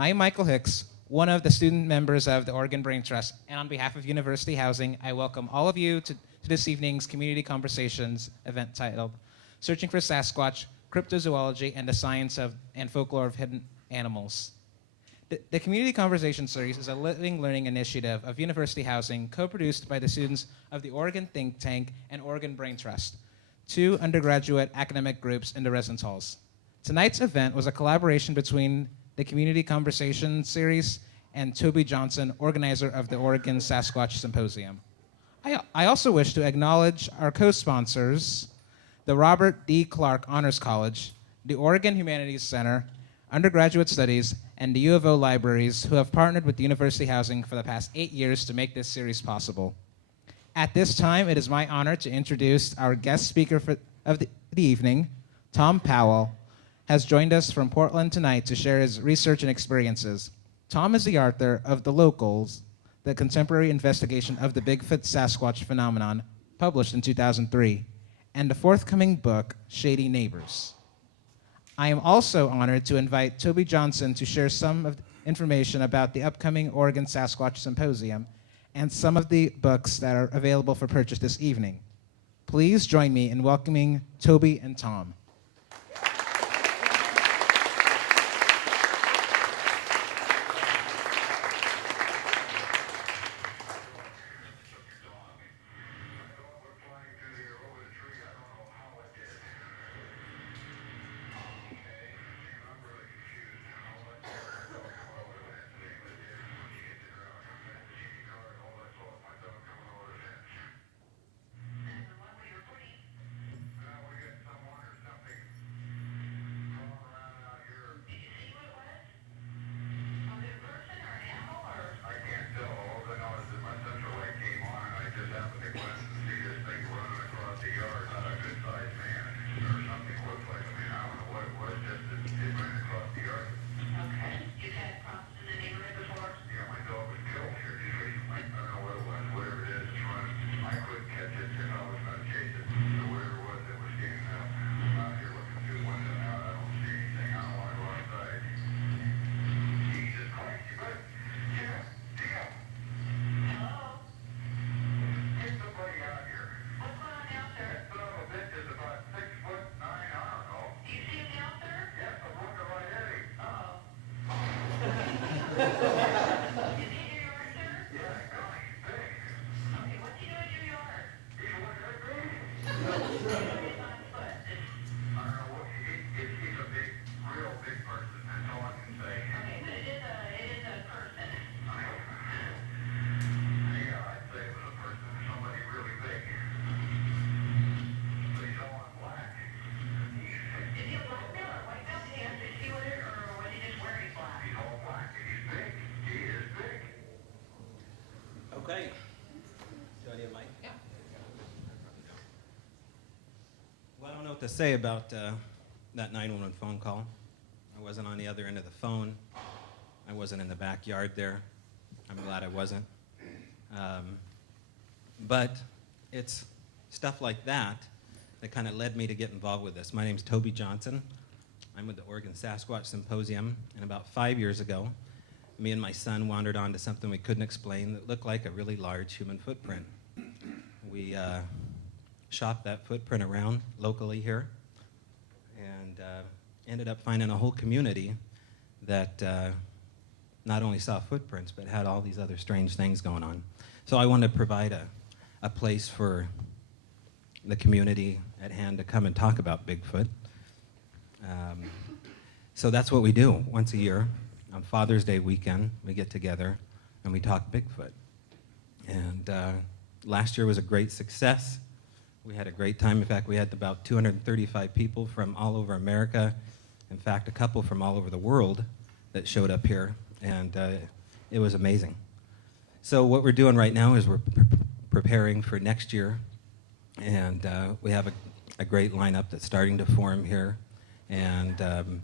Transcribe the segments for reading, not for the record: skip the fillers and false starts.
I'm Michael Hicks, one of the student members of the Oregon Brain Trust, and on behalf of University Housing, I welcome all of you to this evening's Community Conversations event titled Searching for Sasquatch, Cryptozoology, and the Science of and Folklore of Hidden Animals. The Community Conversation Series is a living learning initiative of University Housing, co-produced by the students of the Oregon Think Tank and Oregon Brain Trust, two undergraduate academic groups in the residence halls. Tonight's event was a collaboration between the Community Conversation Series and Toby Johnson, organizer of the Oregon Sasquatch Symposium. I also wish to acknowledge our co-sponsors, the Robert D. Clark Honors College, the Oregon Humanities Center, Undergraduate Studies, and the U of O libraries who have partnered with University Housing for the past 8 years to make this series possible. At this time, it is my honor to introduce our guest speaker of the evening. Thom Powell has joined us from Portland tonight to share his research and experiences. Thom is the author of The Locals, the contemporary investigation of the Bigfoot Sasquatch Phenomenon, published in 2003, and the forthcoming book, Shady Neighbors. I am also honored to invite Toby Johnson to share some of the information about the upcoming Oregon Sasquatch Symposium and some of the books that are available for purchase this evening. Please join me in welcoming Toby and Thom. Okay. Do I need a mic? Yeah. Well, I don't know what to say about that 911 phone call. I wasn't on the other end of the phone. I wasn't in the backyard there. I'm glad I wasn't. But it's stuff like that that kind of led me to get involved with this. My name's Toby Johnson. I'm with the Oregon Sasquatch Symposium, and about 5 years ago, me and my son wandered onto something we couldn't explain that looked like a really large human footprint. We shopped that footprint around locally here and ended up finding a whole community that not only saw footprints but had all these other strange things going on. So I wanted to provide a place for the community at hand to come and talk about Bigfoot. So that's what we do once a year. On Father's Day weekend, we get together and we talk Bigfoot. And last year was a great success. We had a great time. In fact, we had about 235 people from all over America. In fact, a couple from all over the world that showed up here, and it was amazing. So what we're doing right now is we're preparing for next year, and we have a great lineup that's starting to form here. And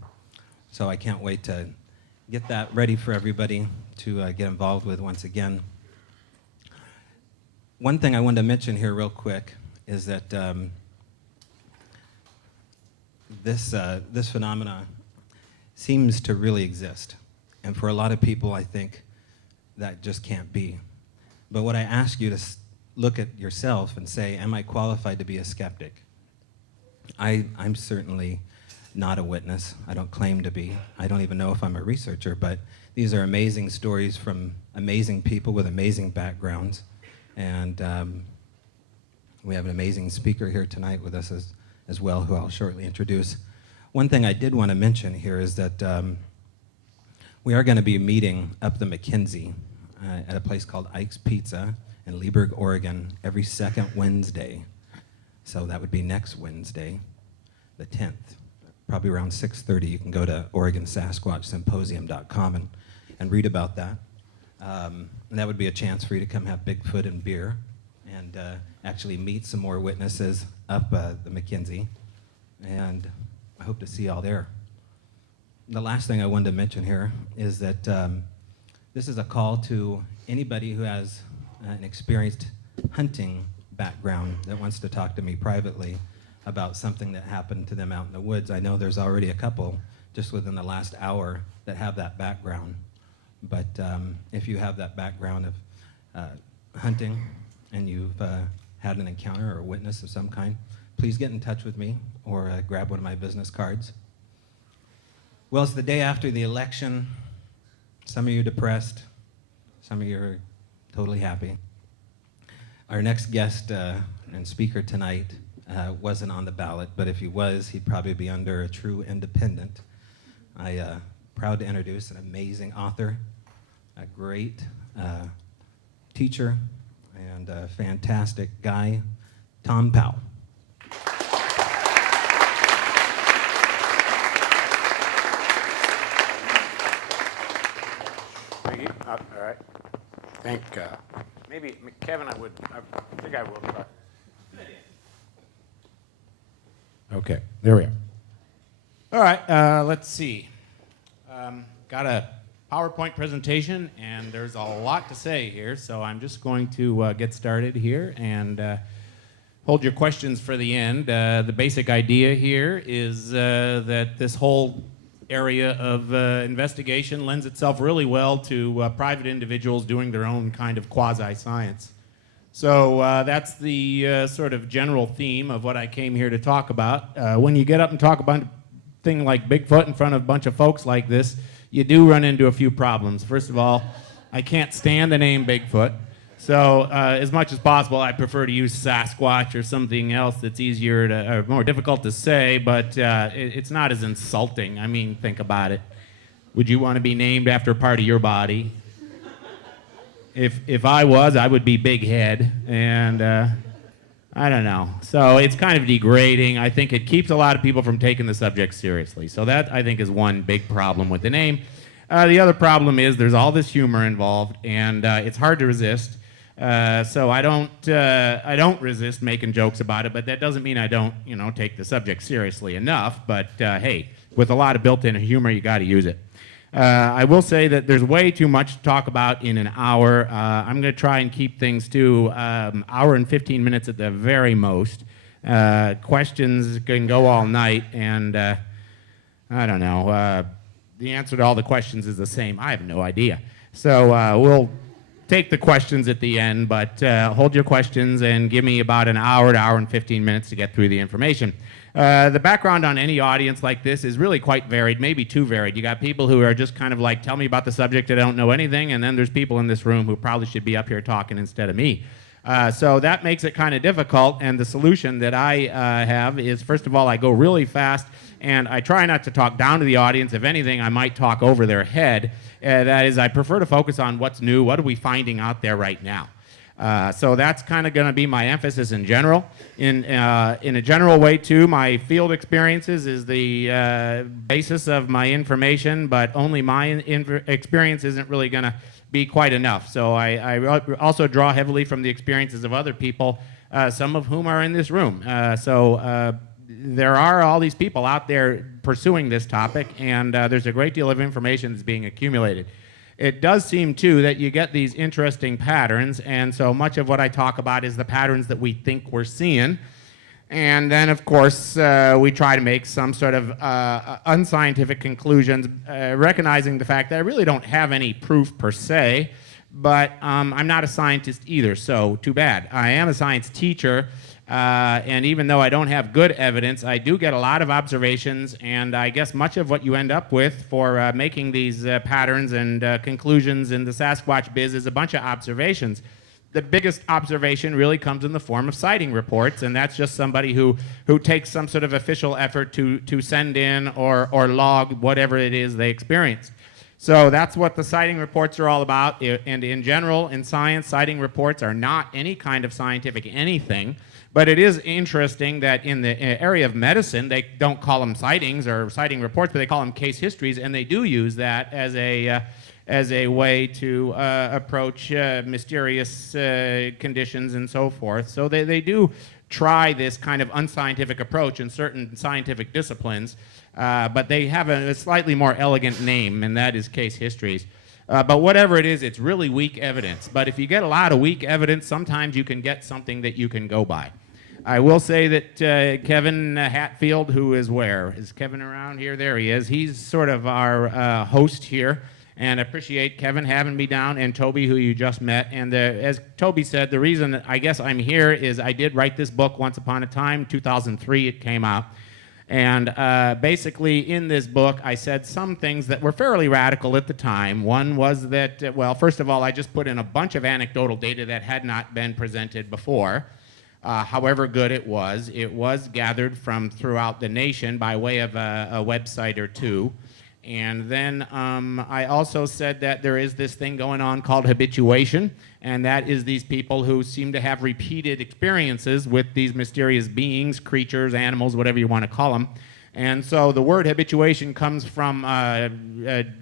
so I can't wait to get that ready for everybody to get involved with once again. One thing I wanted to mention here real quick is that this phenomena seems to really exist. And for a lot of people, I think that just can't be. But what I ask you to look at yourself and say, am I qualified to be a skeptic? I'm certainly not a witness. I don't claim to be. I don't even know if I'm a researcher, but these are amazing stories from amazing people with amazing backgrounds. And we have an amazing speaker here tonight with us as well, who I'll shortly introduce. One thing I did want to mention here is that we are going to be meeting up the McKinsey at a place called Ike's Pizza in Leesburg, Oregon, every second Wednesday. So that would be next Wednesday, the 10th. Probably around 6:30. You can go to OregonSasquatchSymposium.com and read about that. And that would be a chance for you to come have Bigfoot and beer and actually meet some more witnesses up the McKinsey. And I hope to see you all there. The last thing I wanted to mention here is that this is a call to anybody who has an experienced hunting background that wants to talk to me privately about something that happened to them out in the woods. I know there's already a couple just within the last hour that have that background. But if you have that background of hunting and you've had an encounter or a witness of some kind, please get in touch with me or grab one of my business cards. Well, it's the day after the election. Some of you are depressed. Some of you are totally happy. Our next guest and speaker tonight wasn't on the ballot, but if he was, he'd probably be under a true independent. I'm proud to introduce an amazing author, a great teacher, and a fantastic guy, Thom Powell. Thank you. All right. Maybe Kevin, I think I will try. Okay, there we are. All right, let's see. Got a PowerPoint presentation, and there's a lot to say here, so I'm just going to get started here and hold your questions for the end. The basic idea here is that this whole area of investigation lends itself really well to private individuals doing their own kind of quasi-science. So that's the sort of general theme of what I came here to talk about. When you get up and talk about a thing like Bigfoot in front of a bunch of folks like this, you do run into a few problems. First of all, I can't stand the name Bigfoot. So as much as possible, I prefer to use Sasquatch or something else that's easier to, or more difficult to say, but it's not as insulting. I mean, think about it. Would you want to be named after a part of your body? If I was, I would be Big Head, and I don't know. So it's kind of degrading. I think it keeps a lot of people from taking the subject seriously. So that, I think, is one big problem with the name. The other problem is there's all this humor involved, and it's hard to resist. So I don't resist making jokes about it, but that doesn't mean I don't, take the subject seriously enough. But hey, with a lot of built-in humor, you got to use it. I will say that there's way too much to talk about in an hour. I'm going to try and keep things to hour and 15 minutes at the very most. Questions can go all night, and I don't know. The answer to all the questions is the same. I have no idea. So we'll take the questions at the end, but hold your questions and give me about an hour to hour and 15 minutes to get through the information. The background on any audience like this is really quite varied, maybe too varied. You got people who are just kind of like, tell me about the subject, I don't know anything, and then there's people in this room who probably should be up here talking instead of me. So that makes it kind of difficult, and the solution that I have is, first of all, I go really fast, and I try not to talk down to the audience. If anything, I might talk over their head. That is, I prefer to focus on what's new, what are we finding out there right now. So that's kind of going to be my emphasis in general. In a general way, too, my field experiences is the basis of my information, but only my experience isn't really going to be quite enough. So I also draw heavily from the experiences of other people, some of whom are in this room. So there are all these people out there pursuing this topic, and there's a great deal of information that's being accumulated. It does seem, too, that you get these interesting patterns, and so much of what I talk about is the patterns that we think we're seeing. And then, of course, we try to make some sort of unscientific conclusions, recognizing the fact that I really don't have any proof per se, but I'm not a scientist either, so too bad. I am a science teacher, and even though I don't have good evidence, I do get a lot of observations, and I guess much of what you end up with for making these patterns and conclusions in the Sasquatch biz is a bunch of observations. The biggest observation really comes in the form of sighting reports, and that's just somebody who takes some sort of official effort to send in or log whatever it is they experienced. So that's what the sighting reports are all about, and in general, in science, sighting reports are not any kind of scientific anything, but it is interesting that in the area of medicine, they don't call them sightings or sighting reports, but they call them case histories, and they do use that as a way to approach mysterious conditions and so forth. So they do try this kind of unscientific approach in certain scientific disciplines, but they have a slightly more elegant name, and that is case histories. But whatever it is, it's really weak evidence. But if you get a lot of weak evidence, sometimes you can get something that you can go by. I will say that Kevin Hatfield, who is where? Is Kevin around here? There he is. He's sort of our host here. And I appreciate Kevin having me down, and Toby, who you just met. And as Toby said, the reason that I guess I'm here is I did write this book once upon a time, 2003 it came out. And basically in this book, I said some things that were fairly radical at the time. One was that, well, first of all, I just put in a bunch of anecdotal data that had not been presented before. However good it was gathered from throughout the nation by way of a website or two. And then I also said that there is this thing going on called habituation, and that is these people who seem to have repeated experiences with these mysterious beings, creatures, animals, whatever you want to call them. And so the word habituation comes from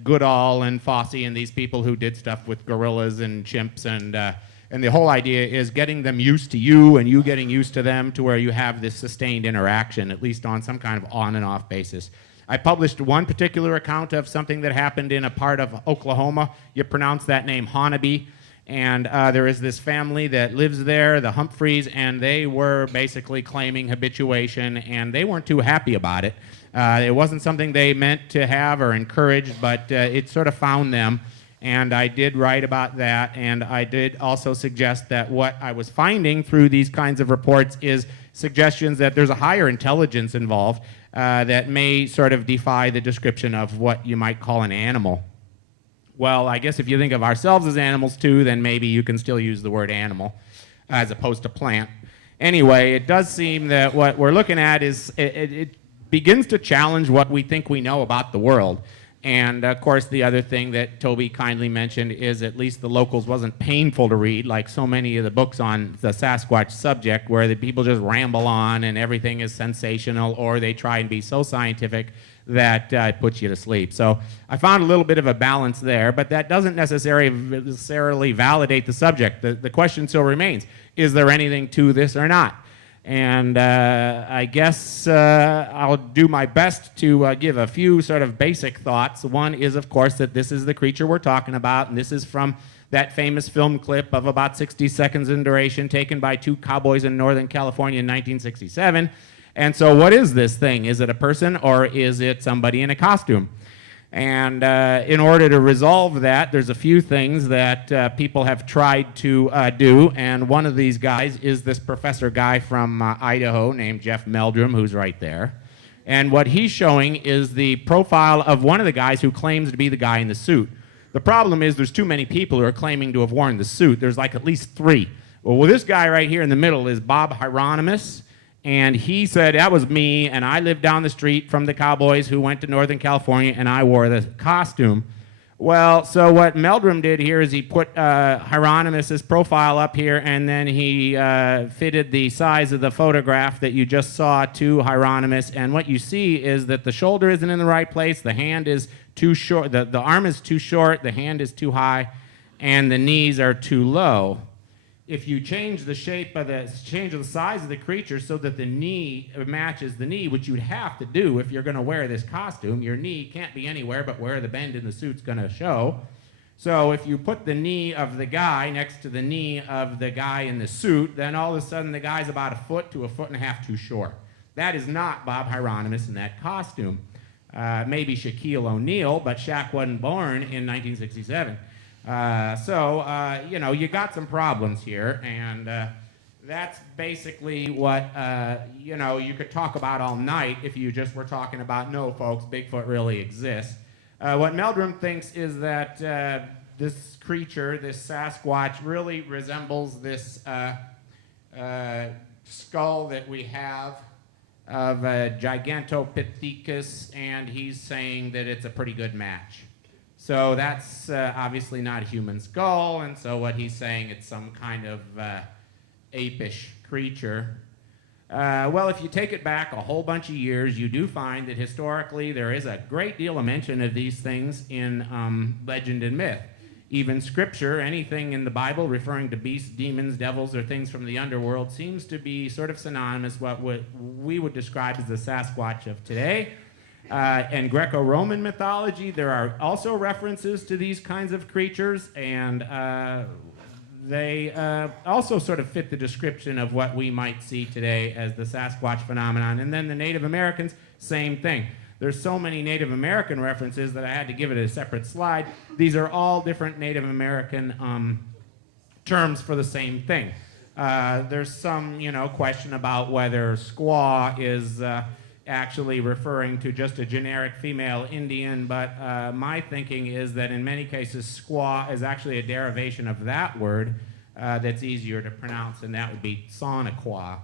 Goodall and Fosse and these people who did stuff with gorillas and chimps, and the whole idea is getting them used to you and you getting used to them to where you have this sustained interaction, at least on some kind of on and off basis. I published one particular account of something that happened in a part of Oklahoma. You pronounce that name Honaby. And there is this family that lives there, the Humphreys, and they were basically claiming habituation, and they weren't too happy about it. It wasn't something they meant to have or encourage, but it sort of found them. And I did write about that, and I did also suggest that what I was finding through these kinds of reports is suggestions that there's a higher intelligence involved that may sort of defy the description of what you might call an animal. Well, I guess if you think of ourselves as animals too, then maybe you can still use the word animal as opposed to plant. Anyway, it does seem that what we're looking at is it begins to challenge what we think we know about the world. And of course, the other thing that Toby kindly mentioned is at least the locals wasn't painful to read, like so many of the books on the Sasquatch subject, where the people just ramble on and everything is sensational, or they try and be so scientific that it puts you to sleep. So I found a little bit of a balance there, but that doesn't necessarily validate the subject. The question still remains, is there anything to this or not? And I guess I'll do my best to give a few sort of basic thoughts. One is, of course, that this is the creature we're talking about, and this is from that famous film clip of about 60 seconds in duration taken by two cowboys in Northern California in 1967. And so what is this thing? Is it a person, or is it somebody in a costume? And in order to resolve that, there's a few things that people have tried to do, and one of these guys is this professor guy from Idaho named Jeff Meldrum, who's right there. And what he's showing is the profile of one of the guys who claims to be the guy in the suit. The problem is there's too many people who are claiming to have worn the suit. There's like at least three. Well, this guy right here in the middle is Bob Hieronymus. And he said, that was me, and I lived down the street from the cowboys who went to Northern California, and I wore the costume. Well, so what Meldrum did here is he put Hieronymus's profile up here, and then he fitted the size of the photograph that you just saw to Hieronymus, and what you see is that the shoulder isn't in the right place, the hand is too short, the arm is too short, the hand is too high, and the knees are too low. If you change the shape of the size of the creature so that the knee matches the knee, which you'd have to do if you're going to wear this costume, your knee can't be anywhere but where the bend in the suit's going to show. So if you put the knee of the guy next to the knee of the guy in the suit, then all of a sudden the guy's about a foot to a foot and a half too short. That is not Bob Hieronymus in that costume. Maybe Shaquille O'Neal, but Shaq wasn't born in 1967. You got some problems here, and that's basically what, you could talk about all night if you just were talking about, no, folks, Bigfoot really exists. What Meldrum thinks is that this creature, this Sasquatch, really resembles this skull that we have of Gigantopithecus, and he's saying that it's a pretty good match. So that's obviously not a human skull, and so what he's saying, it's some kind of apish creature. Well, if you take it back a whole bunch of years, you do find that historically there is a great deal of mention of these things in legend and myth. Even scripture, anything in the Bible referring to beasts, demons, devils, or things from the underworld seems to be sort of synonymous with what we would describe as the Sasquatch of today. In Greco-Roman mythology, there are also references to these kinds of creatures, and they also sort of fit the description of what we might see today as the Sasquatch phenomenon. And then the Native Americans, same thing. There's so many Native American references that I had to give it a separate slide. These are all different Native American terms for the same thing. There's some, question about whether squaw is actually referring to just a generic female Indian, but my thinking is that in many cases squaw is actually a derivation of that word that's easier to pronounce, and that would be Soniqua.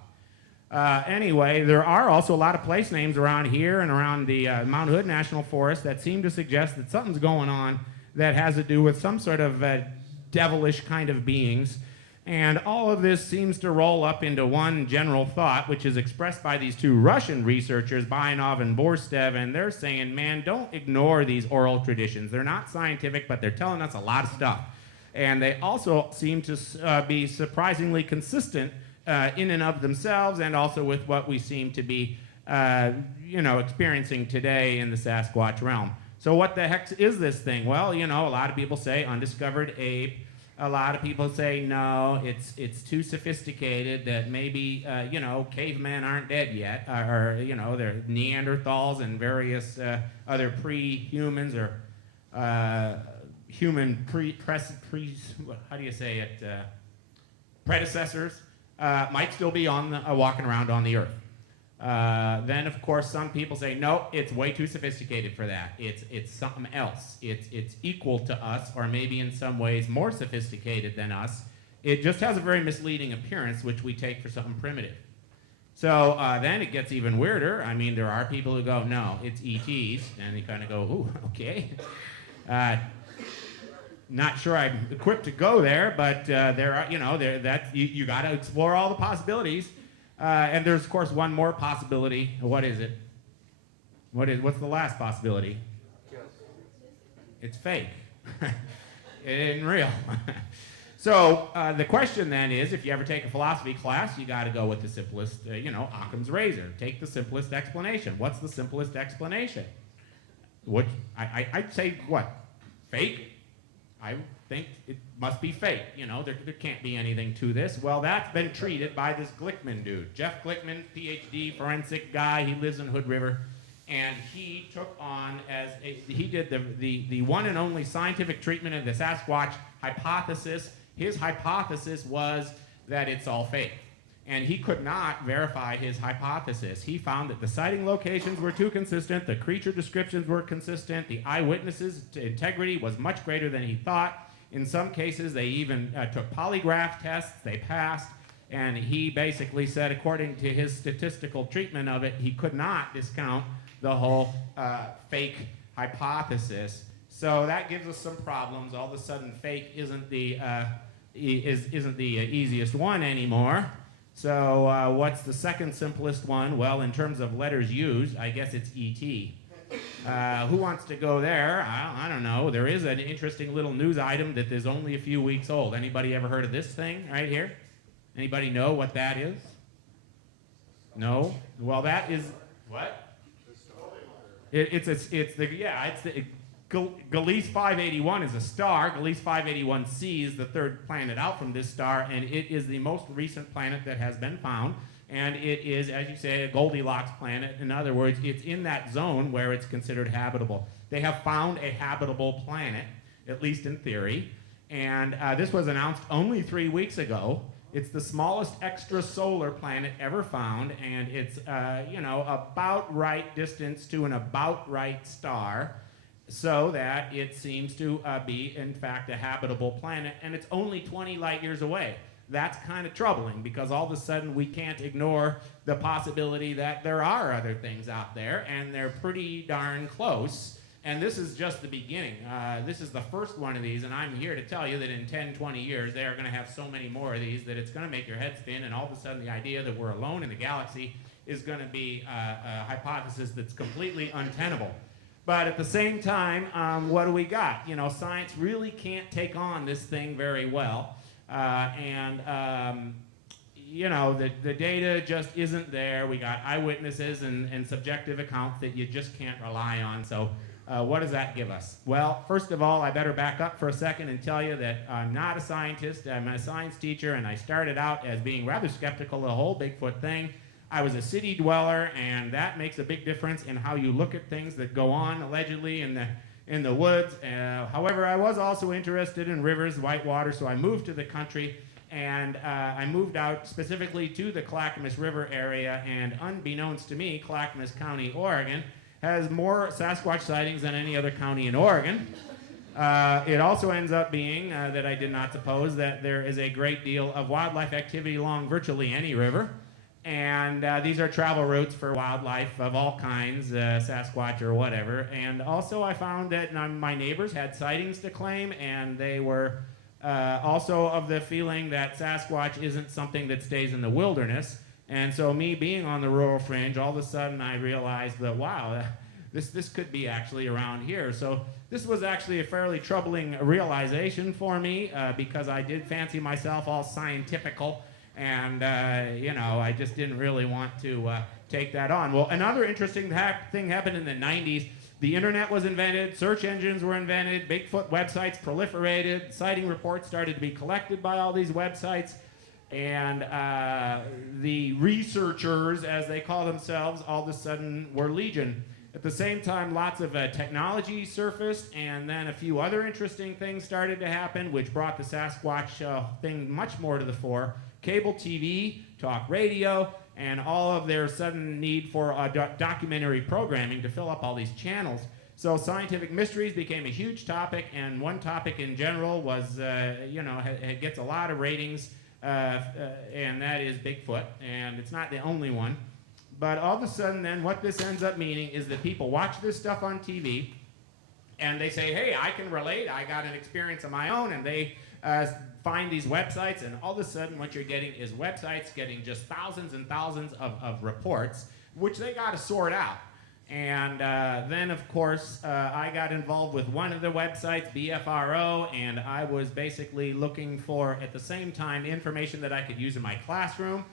Anyway, there are also a lot of place names around here and around the Mount Hood National Forest that seem to suggest that something's going on that has to do with some sort of devilish kind of beings. And all of this seems to roll up into one general thought, which is expressed by these two Russian researchers, Bayanov and Borstev, and they're saying, man, don't ignore these oral traditions. They're not scientific, but they're telling us a lot of stuff. And they also seem to be surprisingly consistent in and of themselves, and also with what we seem to be, experiencing today in the Sasquatch realm. So what the heck is this thing? Well, a lot of people say undiscovered ape. A lot of people say, no, it's too sophisticated, that maybe, cavemen aren't dead yet, or they're Neanderthals and various other pre-humans or human predecessors might still be walking around on the earth. Then, of course, some people say, no, it's way too sophisticated for that. It's something else. It's equal to us, or maybe in some ways more sophisticated than us. It just has a very misleading appearance, which we take for something primitive. So then it gets even weirder. I mean, there are people who go, no, it's ETs, and they kind of go, ooh, okay. Not sure I'm equipped to go there, but there are, you got to explore all the possibilities. And there's, of course, one more possibility. What is it? What's the last possibility? It's fake. It isn't real. So the question then is, if you ever take a philosophy class, you got to go with the simplest, Occam's razor. Take the simplest explanation. What's the simplest explanation? I'd say what? Fake? I think it must be fake. There can't be anything to this. Well, that's been treated by this Glickman dude. Jeff Glickman, PhD, forensic guy. He lives in Hood River. And he took on he did the one and only scientific treatment of the Sasquatch hypothesis. His hypothesis was that it's all fake. And he could not verify his hypothesis. He found that the sighting locations were too consistent, the creature descriptions were consistent, the eyewitnesses' integrity was much greater than he thought. In some cases, they even took polygraph tests, they passed, and he basically said, according to his statistical treatment of it, he could not discount the whole fake hypothesis. So that gives us some problems. All of a sudden, fake isn't the easiest one anymore. So what's the second simplest one? Well, in terms of letters used, I guess it's E.T. Who wants to go there? I don't know. There is an interesting little news item that is only a few weeks old. Anybody ever heard of this thing right here? Anybody know what that is? No? Well, that is what? Gliese 581 is a star. Gliese 581c is the third planet out from this star, and it is the most recent planet that has been found. And it is, as you say, a Goldilocks planet. In other words, it's in that zone where it's considered habitable. They have found a habitable planet, at least in theory. And this was announced only 3 weeks ago. It's the smallest extrasolar planet ever found, and it's, about right distance to an about right star, so that it seems to be, in fact, a habitable planet, and it's only 20 light years away. That's kind of troubling, because all of a sudden we can't ignore the possibility that there are other things out there, and they're pretty darn close. And this is just the beginning. This is the first one of these, and I'm here to tell you that in 10, 20 years, they are going to have so many more of these that it's going to make your head spin, and all of a sudden the idea that we're alone in the galaxy is going to be a hypothesis that's completely untenable. But at the same time, what do we got? Science really can't take on this thing very well. The data just isn't there. We got eyewitnesses and subjective accounts that you just can't rely on. So what does that give us? Well, first of all, I better back up for a second and tell you that I'm not a scientist. I'm a science teacher, and I started out as being rather skeptical of the whole Bigfoot thing. I was a city dweller, and that makes a big difference in how you look at things that go on allegedly in the woods. However, I was also interested in rivers, whitewater, so I moved to the country, and I moved out specifically to the Clackamas River area, and unbeknownst to me, Clackamas County, Oregon, has more Sasquatch sightings than any other county in Oregon. It also ends up being, that I did not suppose, that there is a great deal of wildlife activity along virtually any river. And these are travel routes for wildlife of all kinds, Sasquatch or whatever. And also I found that my neighbors had sightings to claim, and they were also of the feeling that Sasquatch isn't something that stays in the wilderness. And so me being on the rural fringe, all of a sudden I realized that, wow, this could be actually around here. So this was actually a fairly troubling realization for me, because I did fancy myself all scientifical. And, I just didn't really want to take that on. Well, another interesting thing happened in the 90s. The internet was invented, search engines were invented, Bigfoot websites proliferated, sighting reports started to be collected by all these websites, and the researchers, as they call themselves, all of a sudden were legion. At the same time, lots of technology surfaced, and then a few other interesting things started to happen, which brought the Sasquatch thing much more to the fore. Cable TV, talk radio, and all of their sudden need for documentary programming to fill up all these channels. So scientific mysteries became a huge topic, and one topic in general was, it gets a lot of ratings, and that is Bigfoot, and it's not the only one. But all of a sudden then what this ends up meaning is that people watch this stuff on TV, and they say, hey, I can relate, I got an experience of my own, and they find these websites, and all of a sudden what you're getting is websites getting just thousands and thousands of reports, which they got to sort out. And then, of course, I got involved with one of the websites, BFRO, and I was basically looking for, at the same time, information that I could use in my classroom,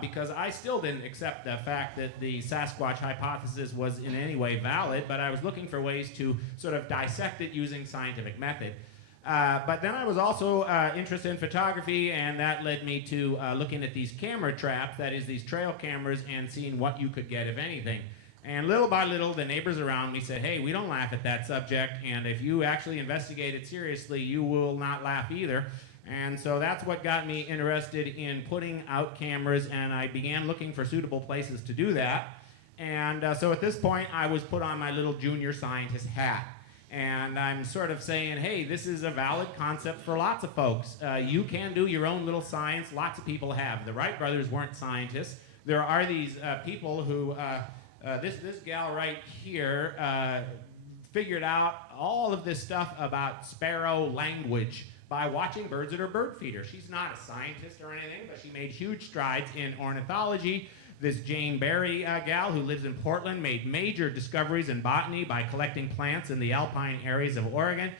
because I still didn't accept the fact that the Sasquatch hypothesis was in any way valid, but I was looking for ways to sort of dissect it using scientific method. But then I was also interested in photography, and that led me to looking at these camera traps, that is, these trail cameras, and seeing what you could get, if anything. And little by little, the neighbors around me said, hey, we don't laugh at that subject, and if you actually investigate it seriously, you will not laugh either. And so that's what got me interested in putting out cameras, and I began looking for suitable places to do that. And so at this point, I was put on my little junior scientist hat. And I'm sort of saying, hey, this is a valid concept for lots of folks. You can do your own little science. Lots of people have. The Wright brothers weren't scientists. There are these people who, this gal right here figured out all of this stuff about sparrow language by watching birds at her bird feeder. She's not a scientist or anything, but she made huge strides in ornithology. This Jane Berry gal who lives in Portland made major discoveries in botany by collecting plants in the alpine areas of Oregon.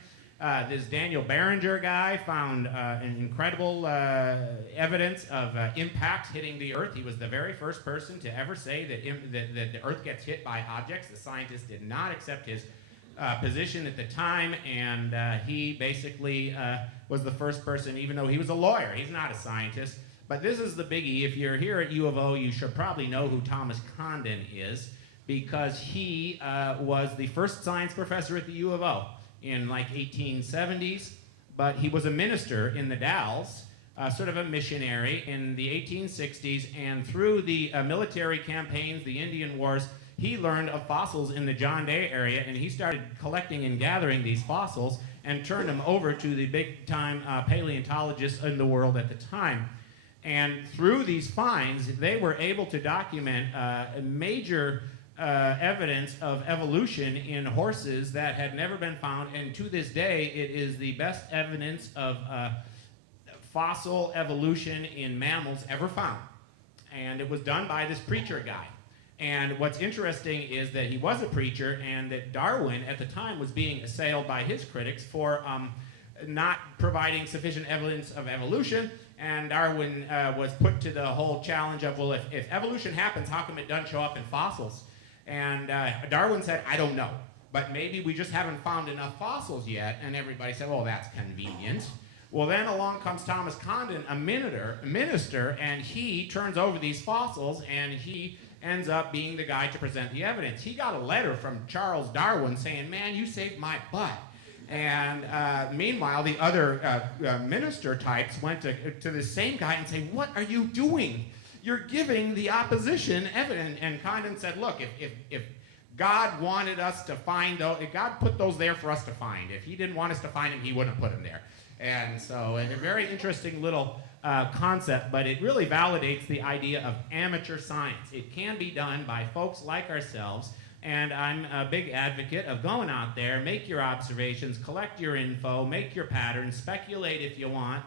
This Daniel Barringer guy found an incredible evidence of impacts hitting the Earth. He was the very first person to ever say that the Earth gets hit by objects. The scientists did not accept his position at the time, and he basically was the first person, even though he was a lawyer. He's not a scientist. But this is the biggie. If you're here at U of O, you should probably know who Thomas Condon is, because he was the first science professor at the U of O in like 1870s, but he was a minister in the Dalles, sort of a missionary in the 1860s, and through the military campaigns, the Indian Wars, he learned of fossils in the John Day area, and he started collecting and gathering these fossils and turned them over to the big-time paleontologists in the world at the time. And through these finds, they were able to document major evidence of evolution in horses that had never been found, and to this day, it is the best evidence of fossil evolution in mammals ever found. And it was done by this preacher guy. And what's interesting is that he was a preacher, and that Darwin at the time was being assailed by his critics for not providing sufficient evidence of evolution. And Darwin was put to the whole challenge of, well, if evolution happens, how come it doesn't show up in fossils? And Darwin said, I don't know, but maybe we just haven't found enough fossils yet. And everybody said, well, that's convenient. Well, then along comes Thomas Condon, a minister, and he turns over these fossils, and he ends up being the guy to present the evidence. He got a letter from Charles Darwin saying, man, you saved my butt. And meanwhile, the other minister types went to the same guy and say, what are you doing? You're giving the opposition evidence. And Condon said, look, if God wanted us to find those, if God put those there for us to find. If he didn't want us to find them, he wouldn't have put them there. And so a very interesting little concept, but it really validates the idea of amateur science. It can be done by folks like ourselves, and I'm a big advocate of going out there, make your observations, collect your info, make your patterns, speculate if you want,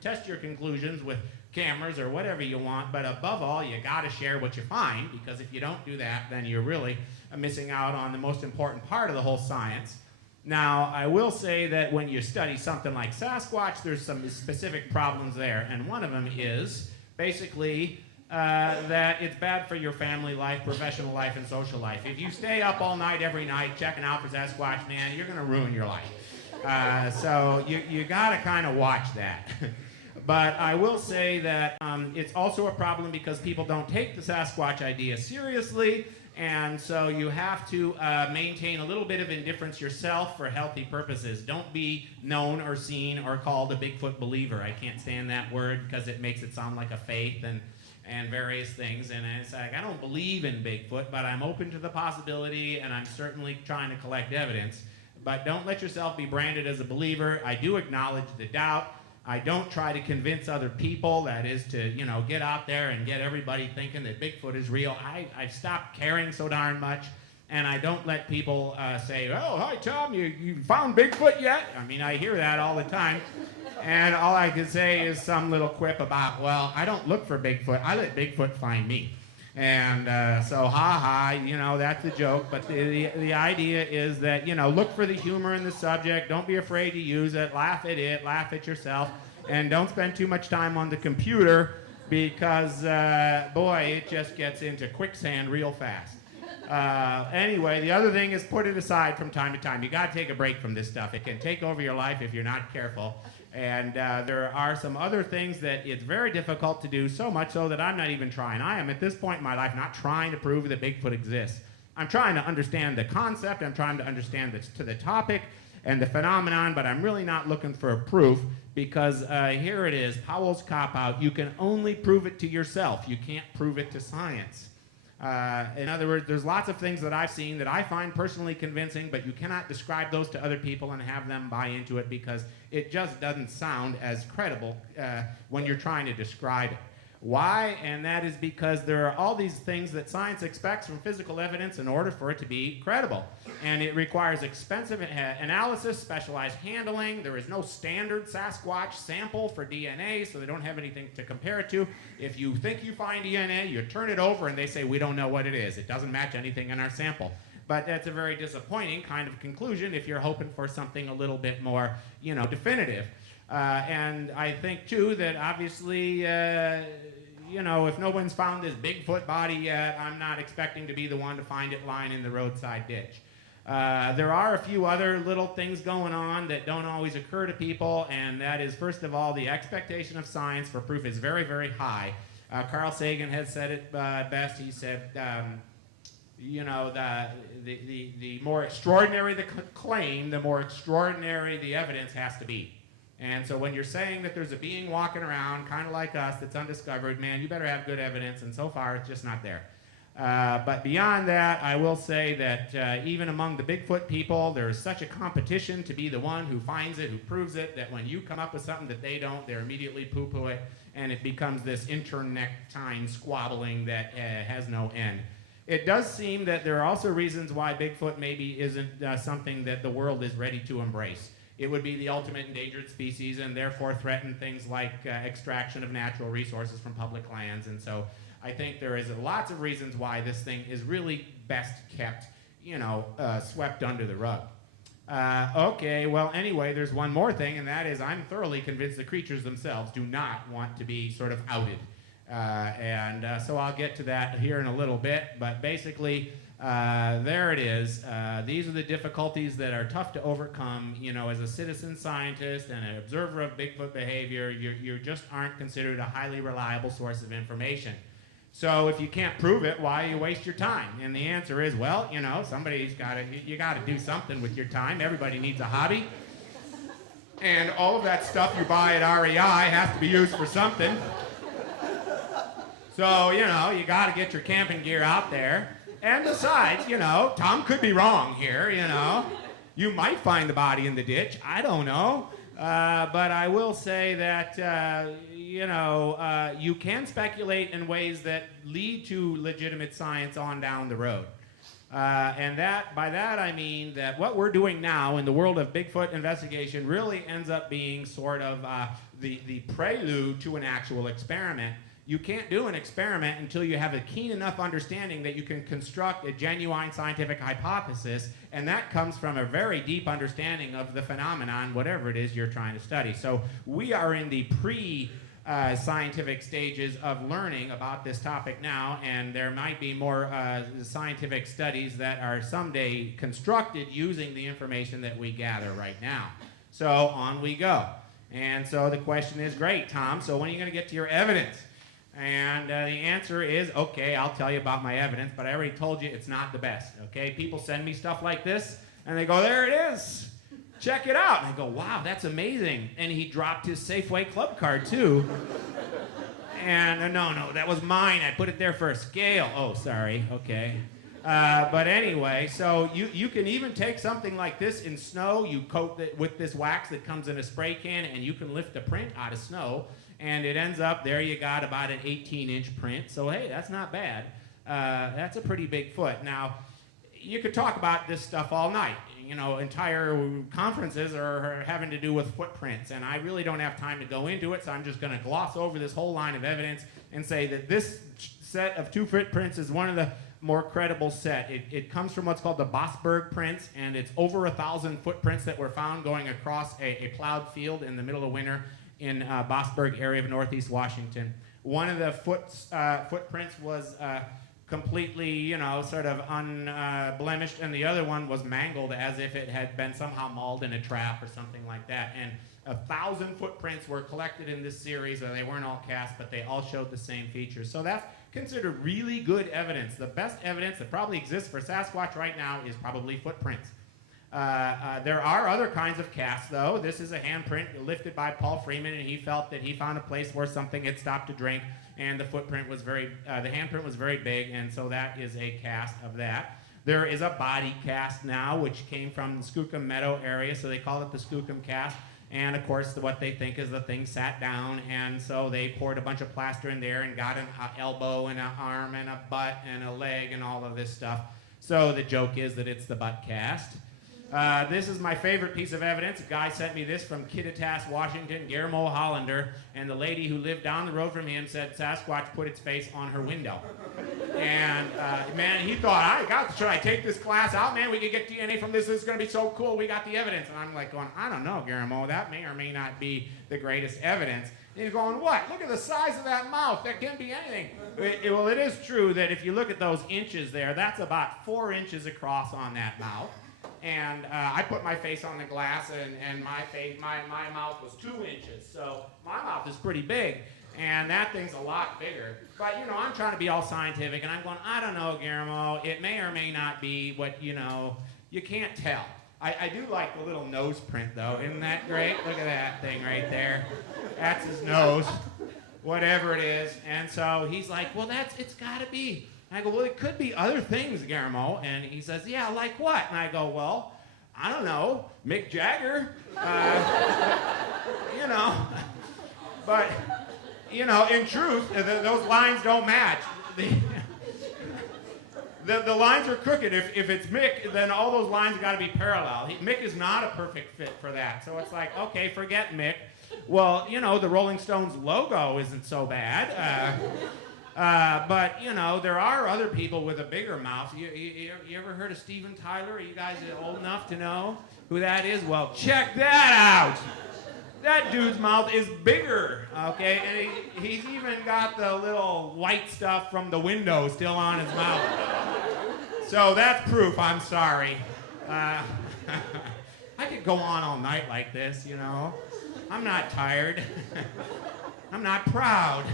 test your conclusions with cameras or whatever you want, but above all, you gotta share what you find, because if you don't do that, then you're really missing out on the most important part of the whole science. Now, I will say that when you study something like Sasquatch, there's some specific problems there, and one of them is basically that it's bad for your family life, professional life, and social life. If you stay up all night, every night, checking out for Sasquatch, man, you're gonna ruin your life. So you gotta kind of watch that. But I will say that it's also a problem because people don't take the Sasquatch idea seriously, and so you have to maintain a little bit of indifference yourself for healthy purposes. Don't be known or seen or called a Bigfoot believer. I can't stand that word because it makes it sound like a faith and various things. And it's like, I don't believe in Bigfoot, but I'm open to the possibility, and I'm certainly trying to collect evidence. But don't let yourself be branded as a believer. I do acknowledge the doubt. I don't try to convince other people, that is to, get out there and get everybody thinking that Bigfoot is real. I've stopped caring so darn much, and I don't let people say, oh, hi, Tom, you found Bigfoot yet? I mean, I hear that all the time, and all I can say is some little quip about, well, I don't look for Bigfoot. I let Bigfoot find me. And so, that's the joke, but the idea is that, look for the humor in the subject, don't be afraid to use it, laugh at it, laugh at yourself, and don't spend too much time on the computer because, boy, it just gets into quicksand real fast. Anyway, the other thing is put it aside from time to time. You gotta take a break from this stuff. It can take over your life if you're not careful. And there are some other things that it's very difficult to do, so much so that I'm not even trying. I am, at this point in my life, not trying to prove that Bigfoot exists. I'm trying to understand the concept, I'm trying to understand the topic and the phenomenon, but I'm really not looking for a proof, because here it is, Powell's cop-out. You can only prove it to yourself. You can't prove it to science. In other words, there's lots of things that I've seen that I find personally convincing, but you cannot describe those to other people and have them buy into it, because it just doesn't sound as credible when you're trying to describe it. Why? And that is because there are all these things that science expects from physical evidence in order for it to be credible. And it requires expensive analysis, specialized handling. There is no standard Sasquatch sample for DNA, so they don't have anything to compare it to. If you think you find DNA, you turn it over and they say, we don't know what it is. It doesn't match anything in our sample. But that's a very disappointing kind of conclusion if you're hoping for something a little bit more, definitive. And I think, too, that obviously, if no one's found this Bigfoot body yet, I'm not expecting to be the one to find it lying in the roadside ditch. There are a few other little things going on that don't always occur to people, and that is, first of all, the expectation of science for proof is very, very high. Carl Sagan has said it best. He said, you know, the more extraordinary the claim, the more extraordinary the evidence has to be. And so when you're saying that there's a being walking around, kind of like us, that's undiscovered, man, you better have good evidence, and so far it's just not there. But beyond that, I will say that even among the Bigfoot people, there's such a competition to be the one who finds it, who proves it, that when you come up with something that they don't, they immediately poo-poo it, and it becomes this internectine squabbling that has no end. It does seem that there are also reasons why Bigfoot maybe isn't something that the world is ready to embrace. It would be the ultimate endangered species and therefore threaten things like extraction of natural resources from public lands. And so I think there is lots of reasons why this thing is really best kept, you know, swept under the rug. Okay, well, anyway, there's one more thing, and that is I'm thoroughly convinced the creatures themselves do not want to be sort of outed. So I'll get to that here in a little bit, but basically, there it is. These are the difficulties that are tough to overcome. You know, as a citizen scientist and an observer of Bigfoot behavior, you just aren't considered a highly reliable source of information. So if you can't prove it, why you waste your time? And the answer is, well, you know, you gotta do something with your time. Everybody needs a hobby. And all of that stuff you buy at REI has to be used for something. So, you know, you gotta get your camping gear out there. And besides, you know, Tom could be wrong here, you know. You might find the body in the ditch. I don't know. But I will say that, you know, you can speculate in ways that lead to legitimate science on down the road. And by that I mean that what we're doing now in the world of Bigfoot investigation really ends up being sort of the prelude to an actual experiment. You can't do an experiment until you have a keen enough understanding that you can construct a genuine scientific hypothesis, and that comes from a very deep understanding of the phenomenon, whatever it is you're trying to study. So we are in the pre-scientific stages of learning about this topic now, and there might be more scientific studies that are someday constructed using the information that we gather right now. So on we go. And so the question is, great, Tom, so when are you going to get to your evidence? And the answer is, okay, I'll tell you about my evidence, but I already told you it's not the best, okay? People send me stuff like this, and they go, there it is. Check it out. And I go, wow, that's amazing. And he dropped his Safeway club card, too. And no, that was mine. I put it there for a scale. Oh, sorry, okay. But anyway, so you can even take something like this in snow, you coat it with this wax that comes in a spray can, and you can lift a print out of snow. And it ends up, there you got about an 18-inch print. So, hey, that's not bad. That's a pretty big foot. Now, you could talk about this stuff all night. You know, entire conferences are having to do with footprints. And I really don't have time to go into it, so I'm just going to gloss over this whole line of evidence and say that this set of 2 footprints is one of the more credible set. It comes from what's called the Bossberg prints, and it's over 1,000 footprints that were found going across a plowed field in the middle of winter in Bossberg area of northeast Washington. One of the footprints was completely, you know, sort of unblemished, and the other one was mangled as if it had been somehow mauled in a trap or something like that. And 1,000 footprints were collected in this series, and they weren't all cast, but they all showed the same features. So that's considered really good evidence. The best evidence that probably exists for Sasquatch right now is probably footprints. There are other kinds of casts, though. This is a handprint lifted by Paul Freeman, and he felt that he found a place where something had stopped to drink, and the handprint was very big, and so that is a cast of that. There is a body cast now, which came from the Skookum Meadow area, so they call it the Skookum cast. And of course, what they think is the thing sat down, and so they poured a bunch of plaster in there and got an elbow and an arm and a butt and a leg and all of this stuff. So the joke is that it's the butt cast. This is my favorite piece of evidence. A guy sent me this from Kittitas, Washington, Guillermo Hollander, and the lady who lived down the road from him said Sasquatch put its face on her window. And man, he thought, should I take this class out? Man, we could get DNA from this. This is going to be so cool. We got the evidence. And I'm like going, I don't know, Guillermo. That may or may not be the greatest evidence. And he's going, what? Look at the size of that mouth. That can't be anything. Well, it is true that if you look at those inches there, that's about 4 inches across on that mouth. And I put my face on the glass, and my mouth was 2 inches. So my mouth is pretty big, and that thing's a lot bigger. But, I'm trying to be all scientific, and I'm going, I don't know, Guillermo. It may or may not be what, you can't tell. I do like the little nose print, though. Isn't that great? Look at that thing right there. That's his nose, whatever it is. And so he's like, well, it's got to be. And I go, well, it could be other things, Guillermo. And he says, yeah, like what? And I go, well, I don't know, Mick Jagger. But, in truth, those lines don't match. The lines are crooked. If it's Mick, then all those lines got to be parallel. Mick is not a perfect fit for that. So it's like, okay, forget Mick. Well, the Rolling Stones logo isn't so bad. But, there are other people with a bigger mouth. You ever heard of Steven Tyler? Are you guys old enough to know who that is? Well, check that out. That dude's mouth is bigger, okay? And he's even got the little white stuff from the window still on his mouth. So that's proof, I'm sorry. I could go on all night like this, I'm not tired. I'm not proud.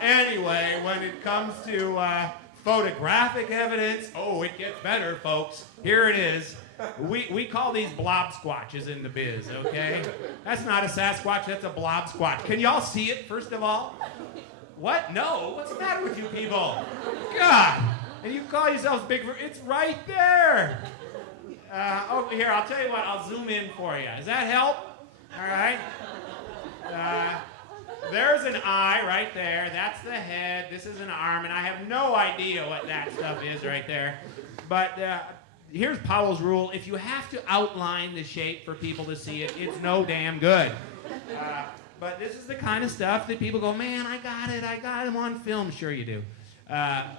Anyway, when it comes to photographic evidence, it gets better, folks. Here it is. We call these blob squatches in the biz, okay? That's not a Sasquatch, that's a blob squatch. Can y'all see it, first of all? What? No? What's the matter with you people? God! And you call yourselves Bigfoot? It's right there! Over here, I'll tell you what, I'll zoom in for you. Does that help? All right? There's an eye right there. That's the head. This is an arm, and I have no idea what that stuff is right there. But here's Powell's rule. If you have to outline the shape for people to see it, it's no damn good. But this is the kind of stuff that people go, man, I got him on film. Sure you do.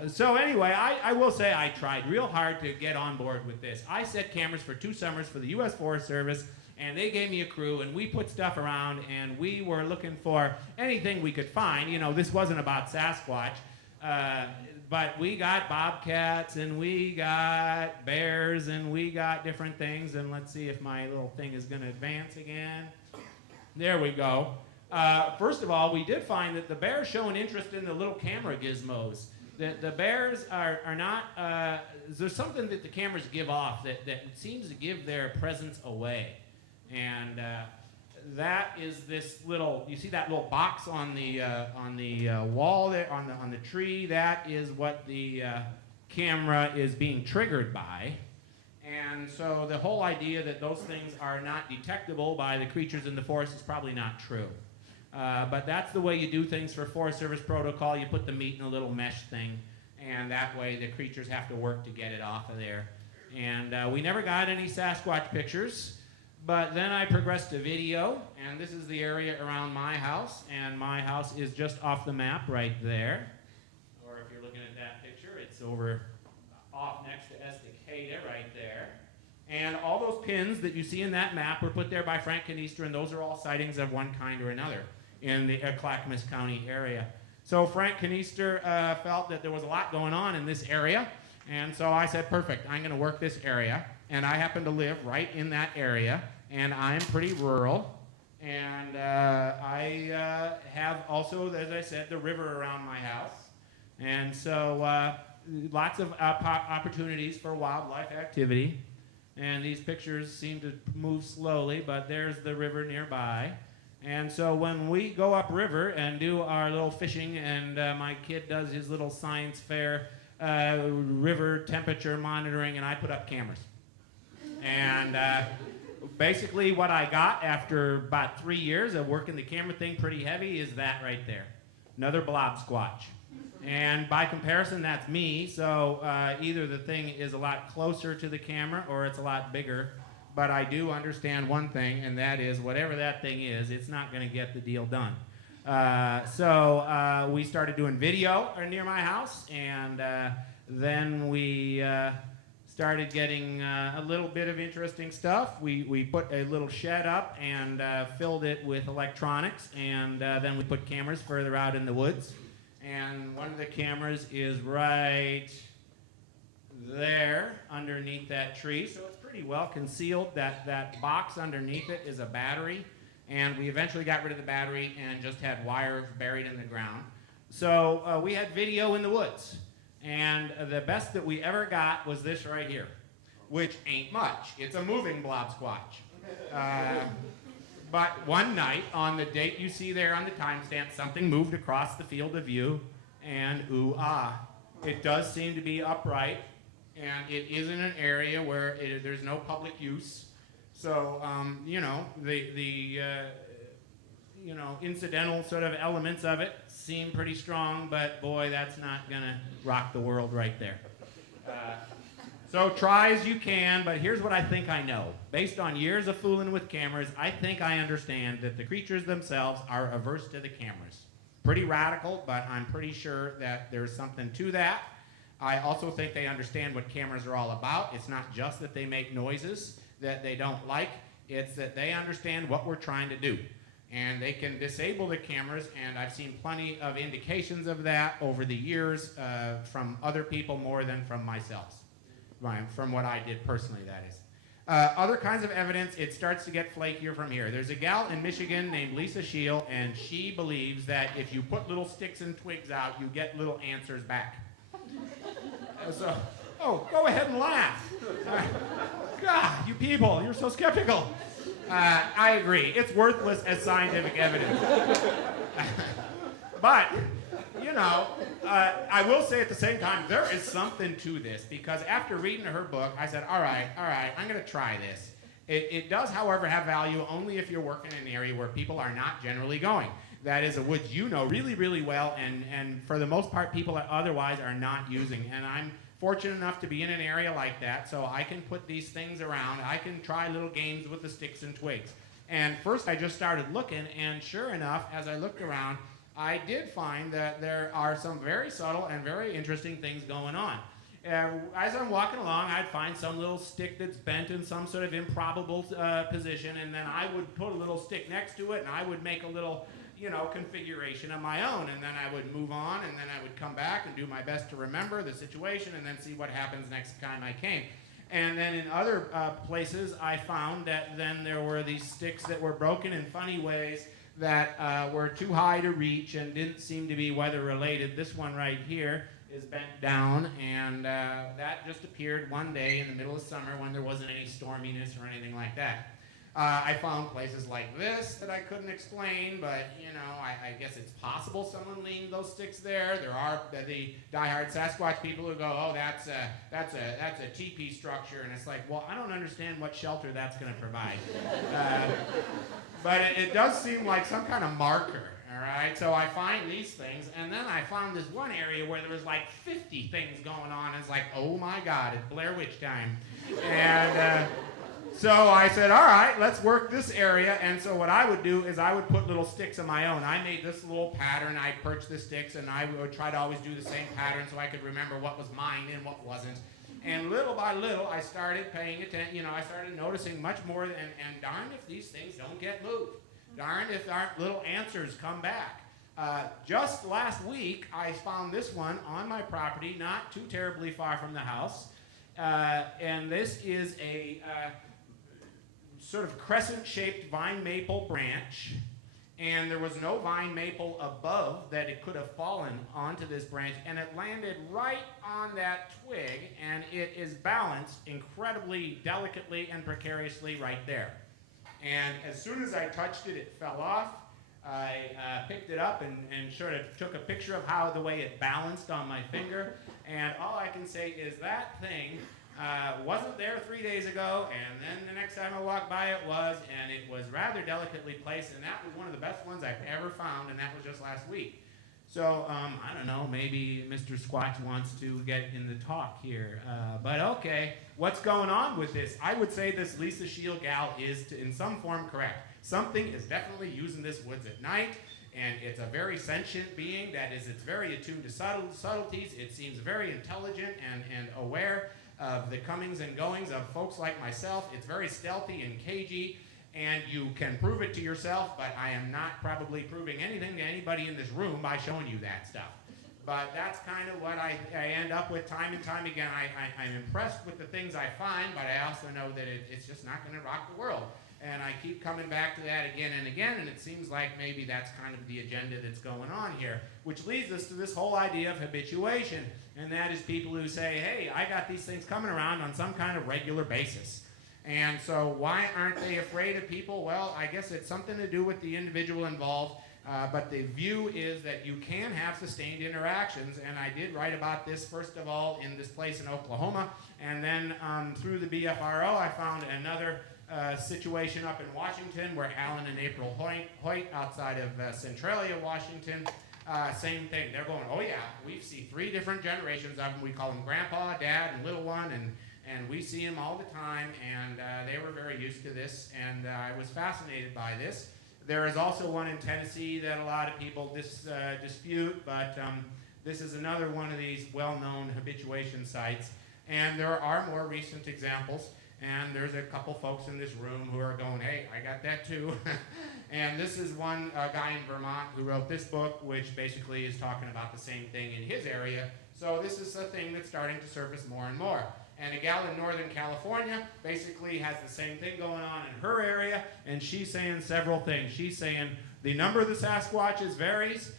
So anyway, I will say I tried real hard to get on board with this. I set cameras for 2 summers for the U.S. Forest Service, and they gave me a crew, and we put stuff around, and we were looking for anything we could find. This wasn't about Sasquatch. But we got bobcats, and we got bears, and we got different things. And let's see if my little thing is going to advance again. There we go. First of all, we did find that the bears show an interest in the little camera gizmos. The bears are not, there's something that the cameras give off that seems to give their presence away. And that is this little, you see that little box on the wall there, on the tree? That is what the camera is being triggered by. And so the whole idea that those things are not detectable by the creatures in the forest is probably not true. But that's the way you do things for Forest Service protocol. You put the meat in a little mesh thing, and that way the creatures have to work to get it off of there. And we never got any Sasquatch pictures. But then I progressed to video, and this is the area around my house, and my house is just off the map right there. Or if you're looking at that picture, it's over off next to Estacada right there. And all those pins that you see in that map were put there by Frank Canister, and those are all sightings of one kind or another in the Clackamas County area. So Frank Canister felt that there was a lot going on in this area, and so I said, perfect, I'm going to work this area. And I happen to live right in that area, and I'm pretty rural. And I have also, as I said, the river around my house. And so lots of opportunities for wildlife activity. And these pictures seem to move slowly, but there's the river nearby. And so when we go upriver and do our little fishing, and my kid does his little science fair river temperature monitoring, and I put up cameras. And basically what I got after about 3 years of working the camera thing pretty heavy is that right there. Another blob squatch. And by comparison, that's me. So either the thing is a lot closer to the camera or it's a lot bigger. But I do understand one thing, and that is whatever that thing is, it's not going to get the deal done. So we started doing video near my house, and then we started getting a little bit of interesting stuff. We put a little shed up and filled it with electronics, and then we put cameras further out in the woods. And one of the cameras is right there underneath that tree. So it's pretty well concealed. That box underneath it is a battery. And we eventually got rid of the battery and just had wires buried in the ground. So we had video in the woods. And the best that we ever got was this right here, which ain't much. It's a moving blob squatch. But one night, on the date you see there on the timestamp, something moved across the field of view, and it does seem to be upright, and it is in an area where there's no public use. So, the incidental sort of elements of it seem pretty strong, but boy, that's not gonna rock the world right there. So try as you can, but here's what I think I know. Based on years of fooling with cameras, I think I understand that the creatures themselves are averse to the cameras. Pretty radical, but I'm pretty sure that there's something to that. I also think they understand what cameras are all about. It's not just that they make noises that they don't like, it's that they understand what we're trying to do. And they can disable the cameras, and I've seen plenty of indications of that over the years from other people more than from myself. From what I did personally, that is. Other kinds of evidence, it starts to get flakier from here. There's a gal in Michigan named Lisa Scheel, and she believes that if you put little sticks and twigs out, you get little answers back. Go ahead and laugh. God, you people, you're so skeptical. I agree. It's worthless as scientific evidence. But, I will say at the same time, there is something to this, because after reading her book, I said, all right, I'm going to try this. It does, however, have value only if you're working in an area where people are not generally going. That is a woods you know really, really well, and for the most part, people otherwise are not using. And I'm fortunate enough to be in an area like that, so I can put these things around. I can try little games with the sticks and twigs. And first I just started looking, and sure enough, as I looked around, I did find that there are some very subtle and very interesting things going on. As I'm walking along, I'd find some little stick that's bent in some sort of improbable position, and then I would put a little stick next to it, and I would make a little configuration of my own, and then I would move on, and then I would come back and do my best to remember the situation and then see what happens next time I came. And then in other places, I found that then there were these sticks that were broken in funny ways that were too high to reach and didn't seem to be weather related. This one right here is bent down, and that just appeared one day in the middle of summer when there wasn't any storminess or anything like that. I found places like this that I couldn't explain, but I guess it's possible someone leaned those sticks there. There are the diehard Sasquatch people who go, oh, that's a teepee structure, and it's like, well, I don't understand what shelter that's going to provide. But it does seem like some kind of marker. All right, so I find these things, and then I found this one area where there was like 50 things going on. It's like, oh my God, it's Blair Witch time. And so I said, all right, let's work this area. And so what I would do is I would put little sticks of my own. I made this little pattern. I perched the sticks, and I would try to always do the same pattern so I could remember what was mine and what wasn't. And little by little, I started paying attention. I started noticing much more. And darn if these things don't get moved. Darn if our little answers come back. Just last week, I found this one on my property, not too terribly far from the house. And this is a sort of crescent-shaped vine maple branch. And there was no vine maple above that it could have fallen onto this branch. And it landed right on that twig, and it is balanced incredibly delicately and precariously right there. And as soon as I touched it, it fell off. I picked it up and sort of took a picture of the way it balanced on my finger. And all I can say is that thing wasn't there 3 days ago, and then the next time I walked by it was, and it was rather delicately placed, and that was one of the best ones I've ever found, and that was just last week. So, I don't know, maybe Mr. Squatch wants to get in the talk here. But okay, what's going on with this? I would say this Lisa Scheel gal is, in some form, correct. Something is definitely using this woods at night, and it's a very sentient being. That is, it's very attuned to subtleties. It seems very intelligent and aware of the comings and goings of folks like myself. It's very stealthy and cagey. And you can prove it to yourself, but I am not probably proving anything to anybody in this room by showing you that stuff. But that's kind of what I end up with time and time again. I'm impressed with the things I find, but I also know that it's just not going to rock the world. And I keep coming back to that again and again, and it seems like maybe that's kind of the agenda that's going on here, which leads us to this whole idea of habituation, and that is people who say, hey, I got these things coming around on some kind of regular basis. And so why aren't they afraid of people? Well, I guess it's something to do with the individual involved. But the view is that you can have sustained interactions, and I did write about this first of all in this place in Oklahoma, and then through the BFRO I found another situation up in Washington where Alan and April Hoyt outside of Centralia, Washington, same thing. They're going, oh yeah, we see 3 different generations of them. We call them Grandpa, Dad, and Little One, and we see them all the time, and they were very used to this, and I was fascinated by this. There is also one in Tennessee that a lot of people dispute, but this is another one of these well-known habituation sites. And there are more recent examples, and there's a couple folks in this room who are going, hey, I got that too. And this is one guy in Vermont who wrote this book, which basically is talking about the same thing in his area. So this is a thing that's starting to surface more and more. And a gal in Northern California basically has the same thing going on in her area, and she's saying several things. She's saying the number of the Sasquatches varies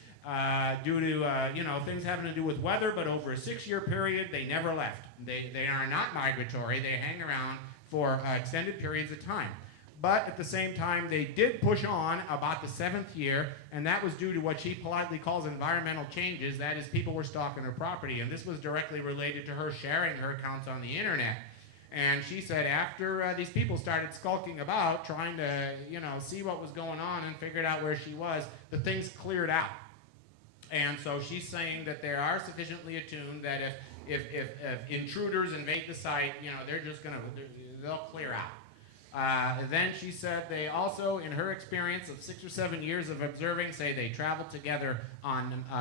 due to things having to do with weather, but over a 6-year period, they never left. They are not migratory. They hang around for extended periods of time. But at the same time, they did push on about the 7th year, and that was due to what she politely calls environmental changes. That is, people were stalking her property, and this was directly related to her sharing her accounts on the internet. And she said after these people started skulking about, trying to, see what was going on and figured out where she was, the things cleared out. And so she's saying that they are sufficiently attuned that if intruders invade the site, they're just they'll clear out. Then she said they also, in her experience of 6 or 7 years of observing, say they travel together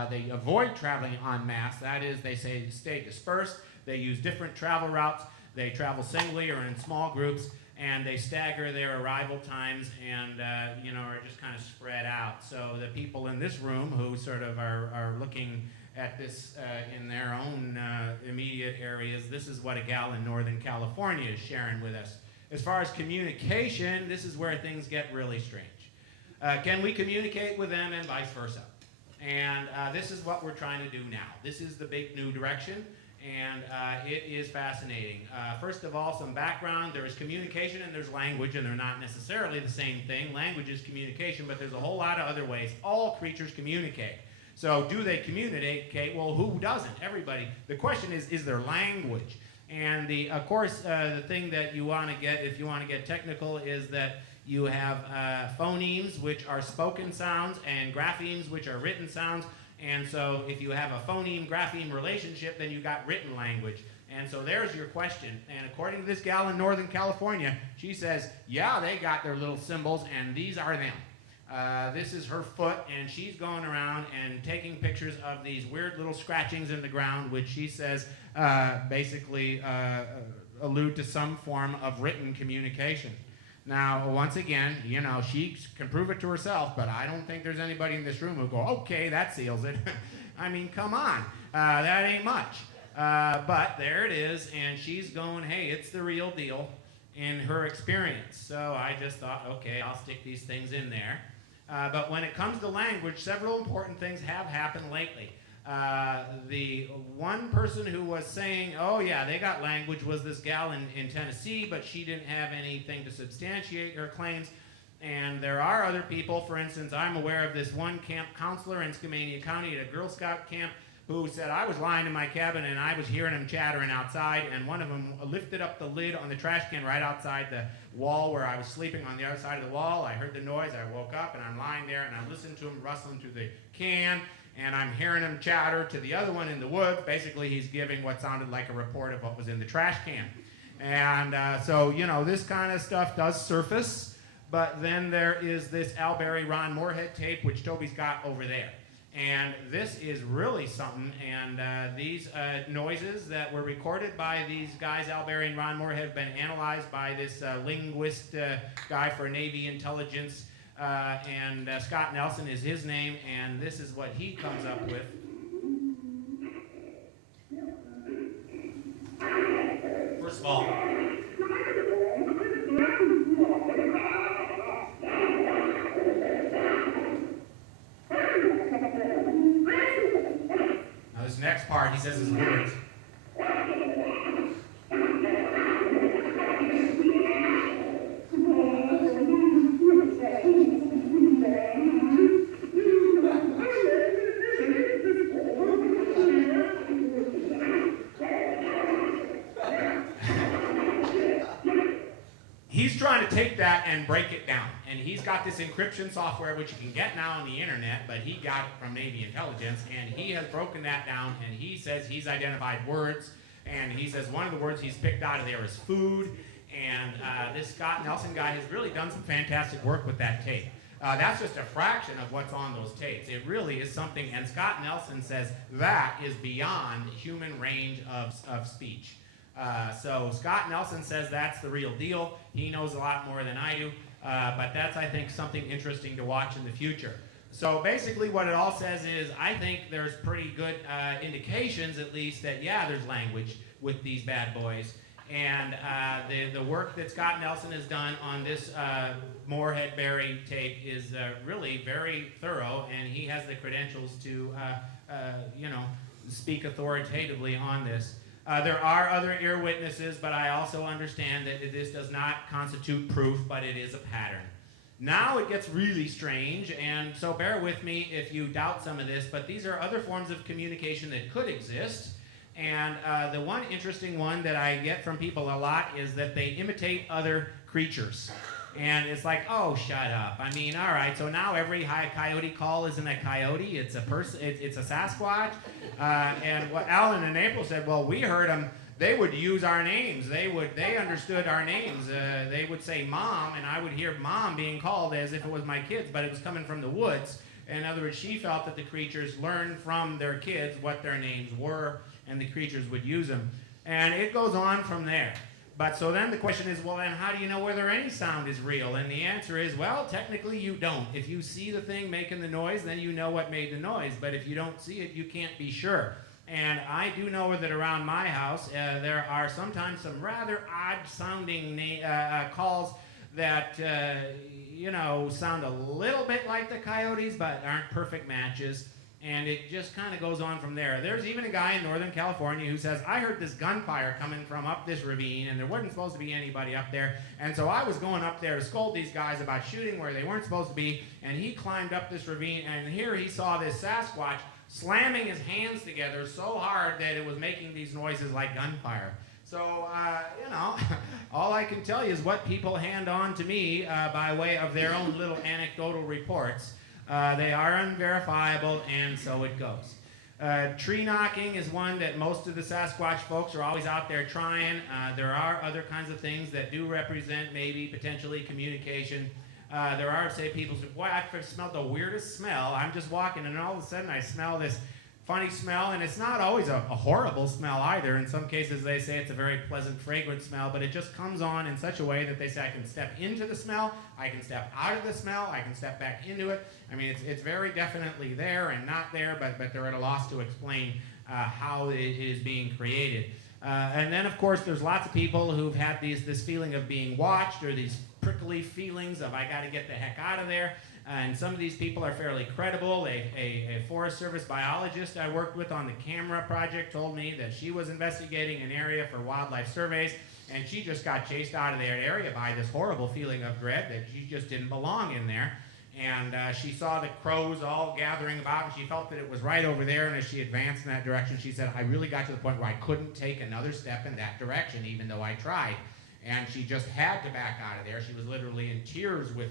they avoid traveling en masse. That is, they say stay dispersed. They use different travel routes. They travel singly or in small groups, and they stagger their arrival times and, are just kind of spread out. So the people in this room who sort of are looking at this in their own immediate areas, this is what a gal in Northern California is sharing with us. As far as communication, this is where things get really strange. Can we communicate with them and vice versa? And this is what we're trying to do now. This is the big new direction, and it is fascinating. First of all, some background. There is communication and there's language, and they're not necessarily the same thing. Language is communication, but there's a whole lot of other ways. All creatures communicate. So do they communicate? Well, who doesn't? Everybody. The question is there language? And of course, the thing that you want to get, if you want to get technical, is that you have phonemes, which are spoken sounds, and graphemes, which are written sounds. And so if you have a phoneme-grapheme relationship, then you've got written language. And so there's your question. And according to this gal in Northern California, she says, yeah, they got their little symbols, and these are them. This is her foot, and she's going around and taking pictures of these weird little scratchings in the ground, which she says basically allude to some form of written communication. Now, once again, she can prove it to herself, but I don't think there's anybody in this room who'll go, okay, that seals it. I mean, come on, that ain't much. But there it is, and she's going, hey, it's the real deal in her experience. So I just thought, okay, I'll stick these things in there. But when it comes to language, several important things have happened lately. The one person who was saying, oh yeah, they got language was this gal in Tennessee, but she didn't have anything to substantiate her claims. And there are other people, for instance, I'm aware of this one camp counselor in Skamania County at a Girl Scout camp who said, I was lying in my cabin and I was hearing them chattering outside, and one of them lifted up the lid on the trash can right outside the wall where I was sleeping on the other side of the wall. I heard the noise, I woke up, and I'm lying there, and I listened to him rustling through the can, and I'm hearing him chatter to the other one in the woods. Basically, he's giving what sounded like a report of what was in the trash can. And so, this kind of stuff does surface, but then there is this Al Berry, Ron Moorhead tape, which Toby's got over there. And this is really something, and these noises that were recorded by these guys, Al Berry and Ron Moore, have been analyzed by this linguist guy for Navy intelligence, and Scott Nelson is his name, and this is what he comes up with. purposeful. Now this next part, he says his words. He's trying to take that and break it down. And he's got this encryption software, which you can get now on the internet, but he got it from Navy intelligence, and he has broken that down, and he says he's identified words, and he says one of the words he's picked out of there is food, and this Scott Nelson guy has really done some fantastic work with that tape. That's just a fraction of what's on those tapes. It really is something, and Scott Nelson says that is beyond human range of speech. So Scott Nelson says that's the real deal. He knows a lot more than I do, but that's, I think, something interesting to watch in the future. So basically what it all says is I think there's pretty good indications, at least, that, yeah, there's language with these bad boys. And the work that Scott Nelson has done on this Moorhead Berry tape is really very thorough, and he has the credentials to, speak authoritatively on this. There are other ear witnesses, but I also understand that this does not constitute proof, but it is a pattern. Now it gets really strange, and so bear with me if you doubt some of this, but these are other forms of communication that could exist. And the one interesting one that I get from people a lot is that they imitate other creatures. And it's like, oh, shut up. I mean, all right, so now every coyote call isn't a coyote, it's a person, it's a Sasquatch. And what Alan and April said, well, we heard them, they would use our names. They understood our names. They would say mom, and I would hear mom being called as if it was my kids, but it was coming from the woods. In other words, she felt that the creatures learned from their kids what their names were, and the creatures would use them. And it goes on from there. But so then the question is, well, then how do you know whether any sound is real? And the answer is, well, technically you don't. If you see the thing making the noise, then you know what made the noise. But if you don't see it, you can't be sure. And I do know that around my house, there are sometimes some rather odd-sounding calls that, sound a little bit like the coyotes, but aren't perfect matches. And it just kind of goes on from there. There's even a guy in Northern California who says, I heard this gunfire coming from up this ravine, and there wasn't supposed to be anybody up there. And so I was going up there to scold these guys about shooting where they weren't supposed to be. And he climbed up this ravine, and here he saw this Sasquatch slamming his hands together so hard that it was making these noises like gunfire. So, all I can tell you is what people hand on to me by way of their own little anecdotal reports. They are unverifiable, and so it goes. Tree knocking is one that most of the Sasquatch folks are always out there trying. There are other kinds of things that do represent maybe potentially communication. There are, say, people say, boy, I've smelled the weirdest smell. I'm just walking, and all of a sudden I smell this funny smell, and it's not always a horrible smell either. In some cases they say it's a very pleasant, fragrant smell, but it just comes on in such a way that they say I can step into the smell, I can step out of the smell, I can step back into it. I mean, it's very definitely there and not there, but they're at a loss to explain how it is being created. And then, of course, there's lots of people who've had this feeling of being watched, or these prickly feelings of I got to get the heck out of there. And some of these people are fairly credible. A Forest Service biologist I worked with on the camera project told me that she was investigating an area for wildlife surveys, and she just got chased out of that area by this horrible feeling of dread that she just didn't belong in there. And she saw the crows all gathering about, and she felt that it was right over there, and as she advanced in that direction, she said, I really got to the point where I couldn't take another step in that direction, even though I tried. And she just had to back out of there. She was literally in tears with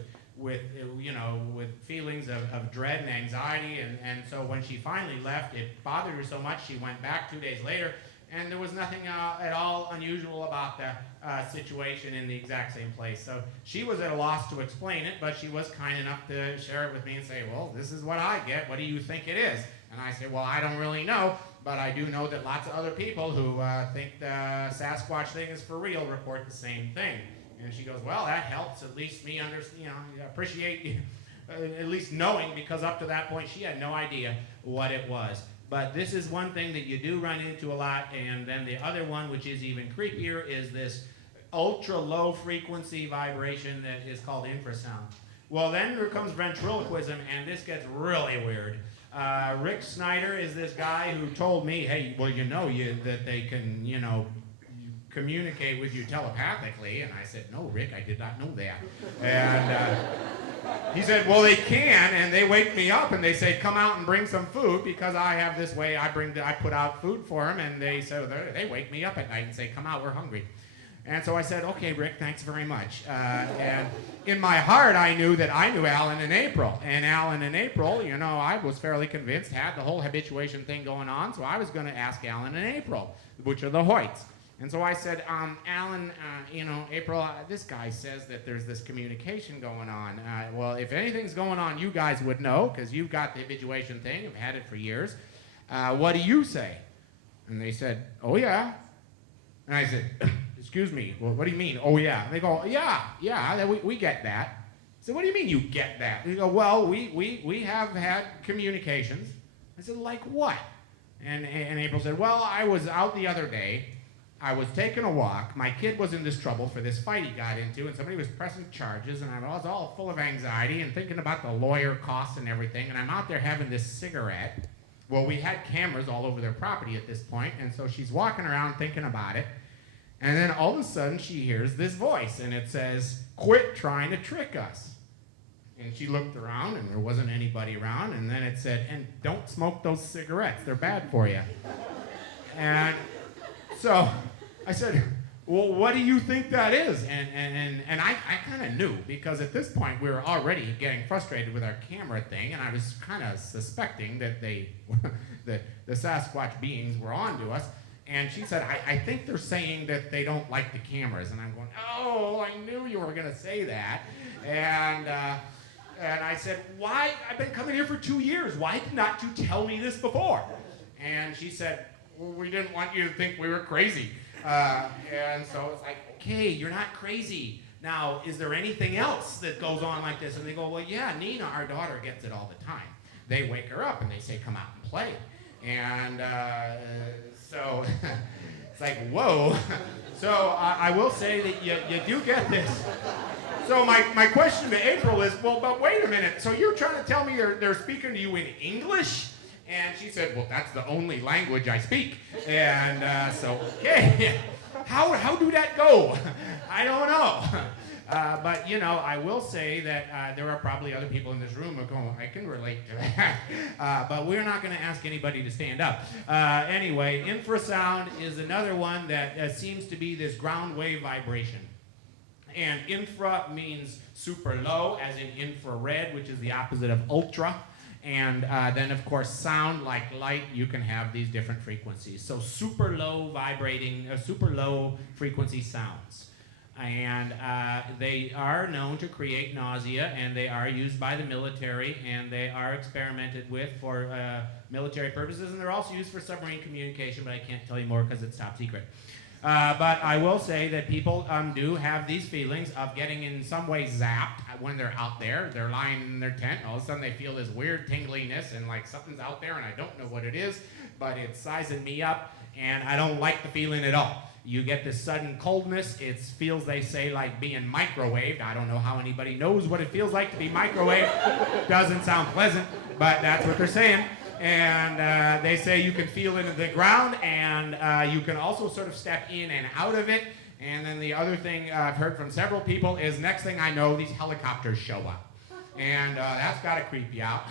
feelings of dread and anxiety, and so when she finally left, it bothered her so much she went back 2 days later, and there was nothing at all unusual about the situation in the exact same place. So she was at a loss to explain it, but she was kind enough to share it with me and say, well, this is what I get, what do you think it is? And I said, well, I don't really know, but I do know that lots of other people who think the Sasquatch thing is for real report the same thing. And she goes, well, that helps at least me appreciate at least knowing, because up to that point she had no idea what it was. But this is one thing that you do run into a lot. And then the other one, which is even creepier, is this ultra low frequency vibration that is called infrasound. Well, then there comes ventriloquism, and this gets really weird. Rick Snyder is this guy who told me, hey, well, that they can, communicate with you telepathically. And I said, no, Rick, I did not know that. And he said, well, they can, and they wake me up and they say, come out and bring some food, because I have this way, I put out food for them, and they wake me up at night and say, come out, we're hungry. And so I said, okay, Rick, thanks very much. And in my heart, I knew that I knew Alan and April. And Alan and April, I was fairly convinced, had the whole habituation thing going on, so I was going to ask Alan and April, which are the Hoyts. And so I said, Alan, April, this guy says that there's this communication going on. Well, if anything's going on, you guys would know, because you've got the habituation thing. I've had it for years. What do you say? And they said, oh, yeah. And I said, excuse me, well, what do you mean? Oh, yeah. And they go, yeah, we get that. I said, what do you mean you get that? They go, well, we have had communications. I said, like what? And April said, well, I was out the other day. I was taking a walk. My kid was in this trouble for this fight he got into, and somebody was pressing charges, and I was all full of anxiety and thinking about the lawyer costs and everything, and I'm out there having this cigarette. Well, we had cameras all over their property at this point, and so she's walking around thinking about it, and then all of a sudden she hears this voice, and it says, quit trying to trick us. And she looked around, and there wasn't anybody around, and then it said, and don't smoke those cigarettes. They're bad for you. And so I said, well, what do you think that is? And I kind of knew, because at this point we were already getting frustrated with our camera thing, and I was kind of suspecting that the Sasquatch beings were on to us. And she said, I think they're saying that they don't like the cameras. And I'm going, oh, I knew you were going to say that. And I said, why? I've been coming here for 2 years. Why did not you tell me this before? And she said, well, we didn't want you to think we were crazy. And so it's like, okay, you're not crazy. Now, is there anything else that goes on like this? And they go, well, yeah, Nina, our daughter, gets it all the time. They wake her up and they say, come out and play. And so it's like, whoa. So I will say that you do get this. So my question to April is, well, but wait a minute. So you're trying to tell me they're speaking to you in English? And she said, well, that's the only language I speak. And so, okay, how do that go? I don't know. But, I will say that there are probably other people in this room who are going, I can relate to that. But we're not going to ask anybody to stand up. Anyway, infrasound is another one that seems to be this ground wave vibration. And infra means super low, as in infrared, which is the opposite of ultra. And then, of course, sound, like light, you can have these different frequencies. So super low vibrating, super low frequency sounds. And they are known to create nausea, and they are used by the military, and they are experimented with for military purposes, and they're also used for submarine communication, but I can't tell you more because it's top secret. But I will say that people do have these feelings of getting in some way zapped when they're out there. They're lying in their tent, and all of a sudden they feel this weird tingliness, and like something's out there, and I don't know what it is, but it's sizing me up, and I don't like the feeling at all. You get this sudden coldness. It feels, they say, like being microwaved. I don't know how anybody knows what it feels like to be microwaved. Doesn't sound pleasant, but that's what they're saying. And they say you can feel it in the ground, and you can also sort of step in and out of it. And then the other thing I've heard from several people is, next thing I know, these helicopters show up. And that's got to creep you out.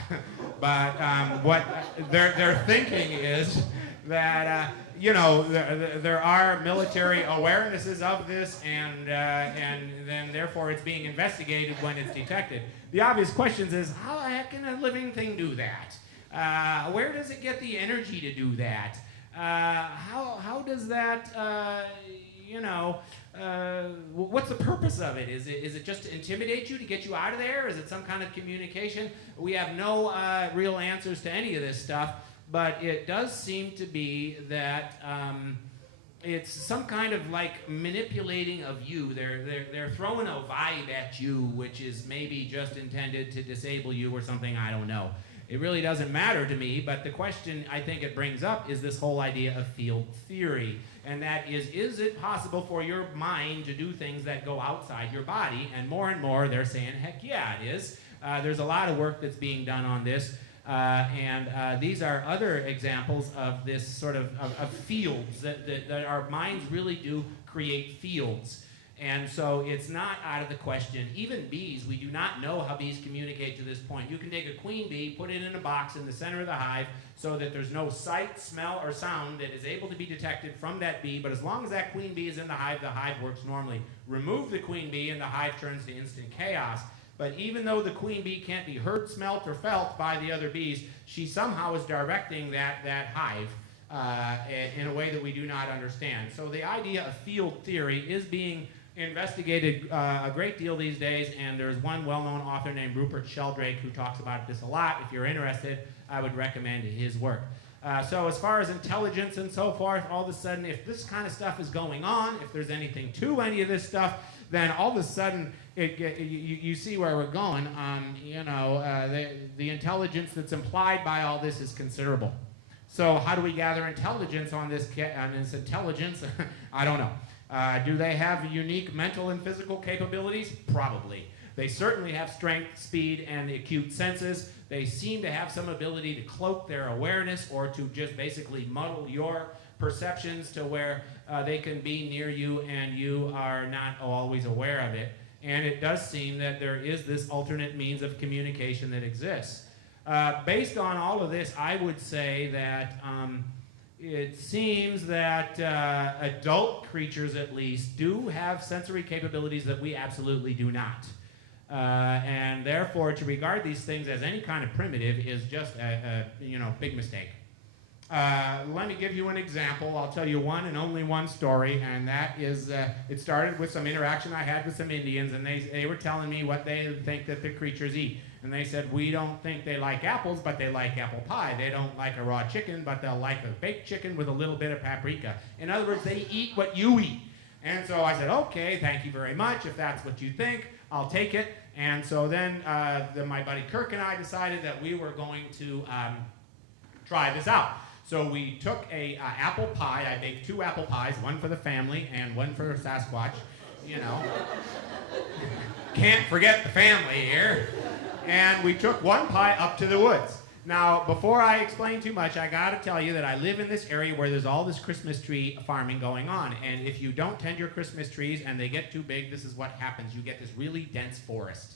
But what they're thinking is that, there are military awarenesses of this, and then therefore it's being investigated when it's detected. The obvious question is, how the heck can a living thing do that? Where does it get the energy to do that? How does that, what's the purpose of it? Is it just to intimidate you, to get you out of there? Is it some kind of communication? We have no real answers to any of this stuff, but it does seem to be that it's some kind of like manipulating of you. They're throwing a vibe at you, which is maybe just intended to disable you or something, I don't know. it really doesn't matter to me, but the question I think it brings up is this whole idea of field theory. And that is it possible for your mind to do things that go outside your body? And more they're saying, heck yeah, it is. There's a lot of work that's being done on this. And these are other examples of this sort of fields, that our minds really do create fields. And so it's not out of the question. Even bees, we do not know how bees communicate to this point. You can take a queen bee, put it in a box in the center of the hive so that there's no sight, smell, or sound that is able to be detected from that bee. But as long as that queen bee is in the hive works normally. Remove the queen bee and the hive turns to instant chaos. But even though the queen bee can't be heard, smelt, or felt by the other bees, she somehow is directing that hive in a way that we do not understand. So the idea of field theory is being investigated a great deal these days, and there's one well-known author named Rupert Sheldrake who talks about this a lot. If you're interested, I would recommend his work. So as far as intelligence and so forth, all of a sudden, if this kind of stuff is going on, if there's anything to any of this stuff, then all of a sudden you see where we're going. The intelligence that's implied by all this is considerable. So how do we gather intelligence on this intelligence? I don't know. Do they have unique mental and physical capabilities? Probably. They certainly have strength, speed, and acute senses. They seem to have some ability to cloak their awareness or to just basically muddle your perceptions to where they can be near you and you are not always aware of it. And it does seem that there is this alternate means of communication that exists. Based on all of this, I would say that it seems that adult creatures, at least, do have sensory capabilities that we absolutely do not. And therefore, to regard these things as any kind of primitive is just a big mistake. Let me give you an example. I'll tell you one and only one story, and that is, it started with some interaction I had with some Indians, and they were telling me what they think that the creatures eat. And they said, we don't think they like apples, but they like apple pie. They don't like a raw chicken, but they'll like a baked chicken with a little bit of paprika. In other words, they eat what you eat. And so I said, okay, thank you very much. If that's what you think, I'll take it. And so then my buddy Kirk and I decided that we were going to try this out. So we took a apple pie. I baked 2 apple pies, one for the family and one for Sasquatch. Can't forget the family here. And we took one pie up to the woods. Now, before I explain too much, I got to tell you that I live in this area where there's all this Christmas tree farming going on. And if you don't tend your Christmas trees and they get too big, this is what happens. You get this really dense forest.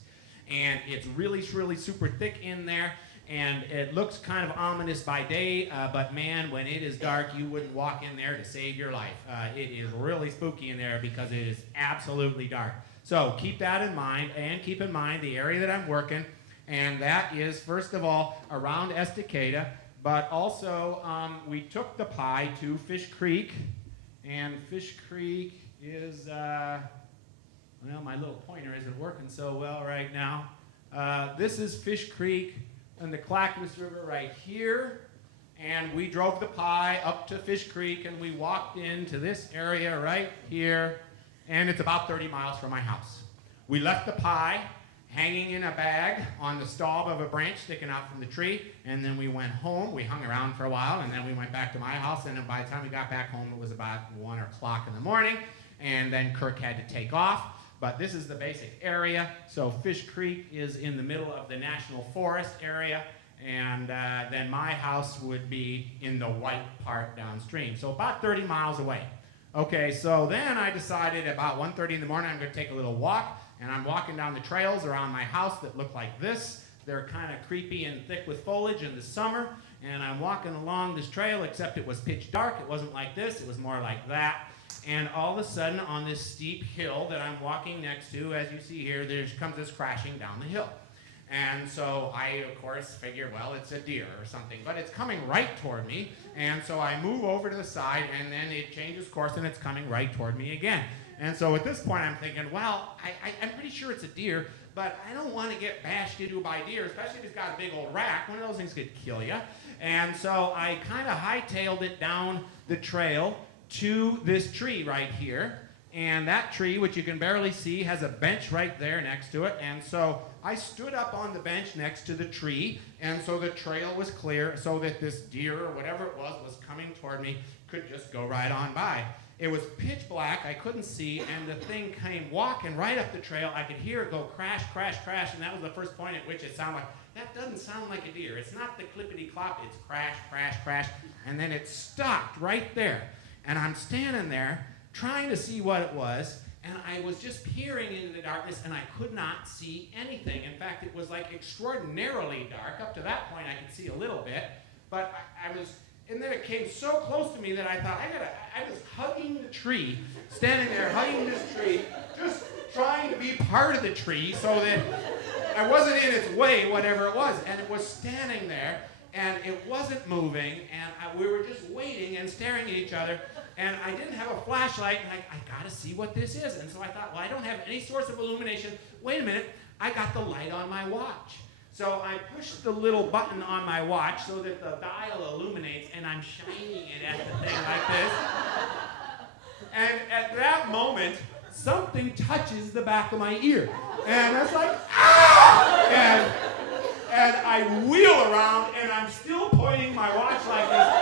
And it's really, really super thick in there. And it looks kind of ominous by day, but man, when it is dark, you wouldn't walk in there to save your life. It is really spooky in there because it is absolutely dark. So keep that in mind, and keep in mind the area that I'm working. And that is, first of all, around Estacada, but also we took the pie to Fish Creek, and Fish Creek is, well, my little pointer isn't working so well right now. This is Fish Creek and the Clackamas River right here, and we drove the pie up to Fish Creek, and we walked into this area right here, and it's about 30 miles from my house. We left the pie hanging in a bag on the stalk of a branch sticking out from the tree, and then we went home. We hung around for a while, and then we went back to my house, and then by the time we got back home, it was about 1 o'clock in the morning, and then Kirk had to take off. But this is the basic area. So Fish Creek is in the middle of the National Forest area, and then my house would be in the white part downstream, so about 30 miles away. Okay, so then I decided about 1:30 in the morning I'm going to take a little walk, and I'm walking down the trails around my house that look like this. They're kind of creepy and thick with foliage in the summer, and I'm walking along this trail, except it was pitch dark. It wasn't like this, it was more like that. And all of a sudden, on this steep hill that I'm walking next to, as you see here, there comes this crashing down the hill. And so I, of course, figure, well, it's a deer or something, but it's coming right toward me. And so I move over to the side, and then it changes course, and it's coming right toward me again. And so at this point, I'm thinking, well, I'm pretty sure it's a deer, but I don't want to get bashed into by deer, especially if it's got a big old rack. One of those things could kill you. And so I kind of hightailed it down the trail to this tree right here, And that tree, which you can barely see, has a bench right there next to it. And so I stood up on the bench next to the tree, and so the trail was clear so that this deer or whatever it was coming toward me could just go right on by. It was pitch black, I couldn't see, and the thing came walking right up the trail. I could hear it go crash, crash, crash, and that was the first point at which it sounded like, that doesn't sound like a deer. It's not the clippity-clop, it's crash, crash, crash, and then it stopped right there. And I'm standing there trying to see what it was, and I was just peering into the darkness, and I could not see anything. In fact, it was like extraordinarily dark. Up to that point, I could see a little bit, but I was, and then it came so close to me that I thought, I was hugging the tree, standing there hugging this tree, just trying to be part of the tree so that I wasn't in its way, whatever it was, and it was standing there, and it wasn't moving, and we were just waiting and staring at each other. And I didn't have a flashlight, and I got to see what this is. And so I thought, well, I don't have any source of illumination. Wait a minute, I got the light on my watch. So I pushed the little button on my watch so that the dial illuminates, and I'm shining it at the thing like this. And at that moment, something touches the back of my ear. And I was like, ah! And I wheel around, and I'm still pointing my watch like this,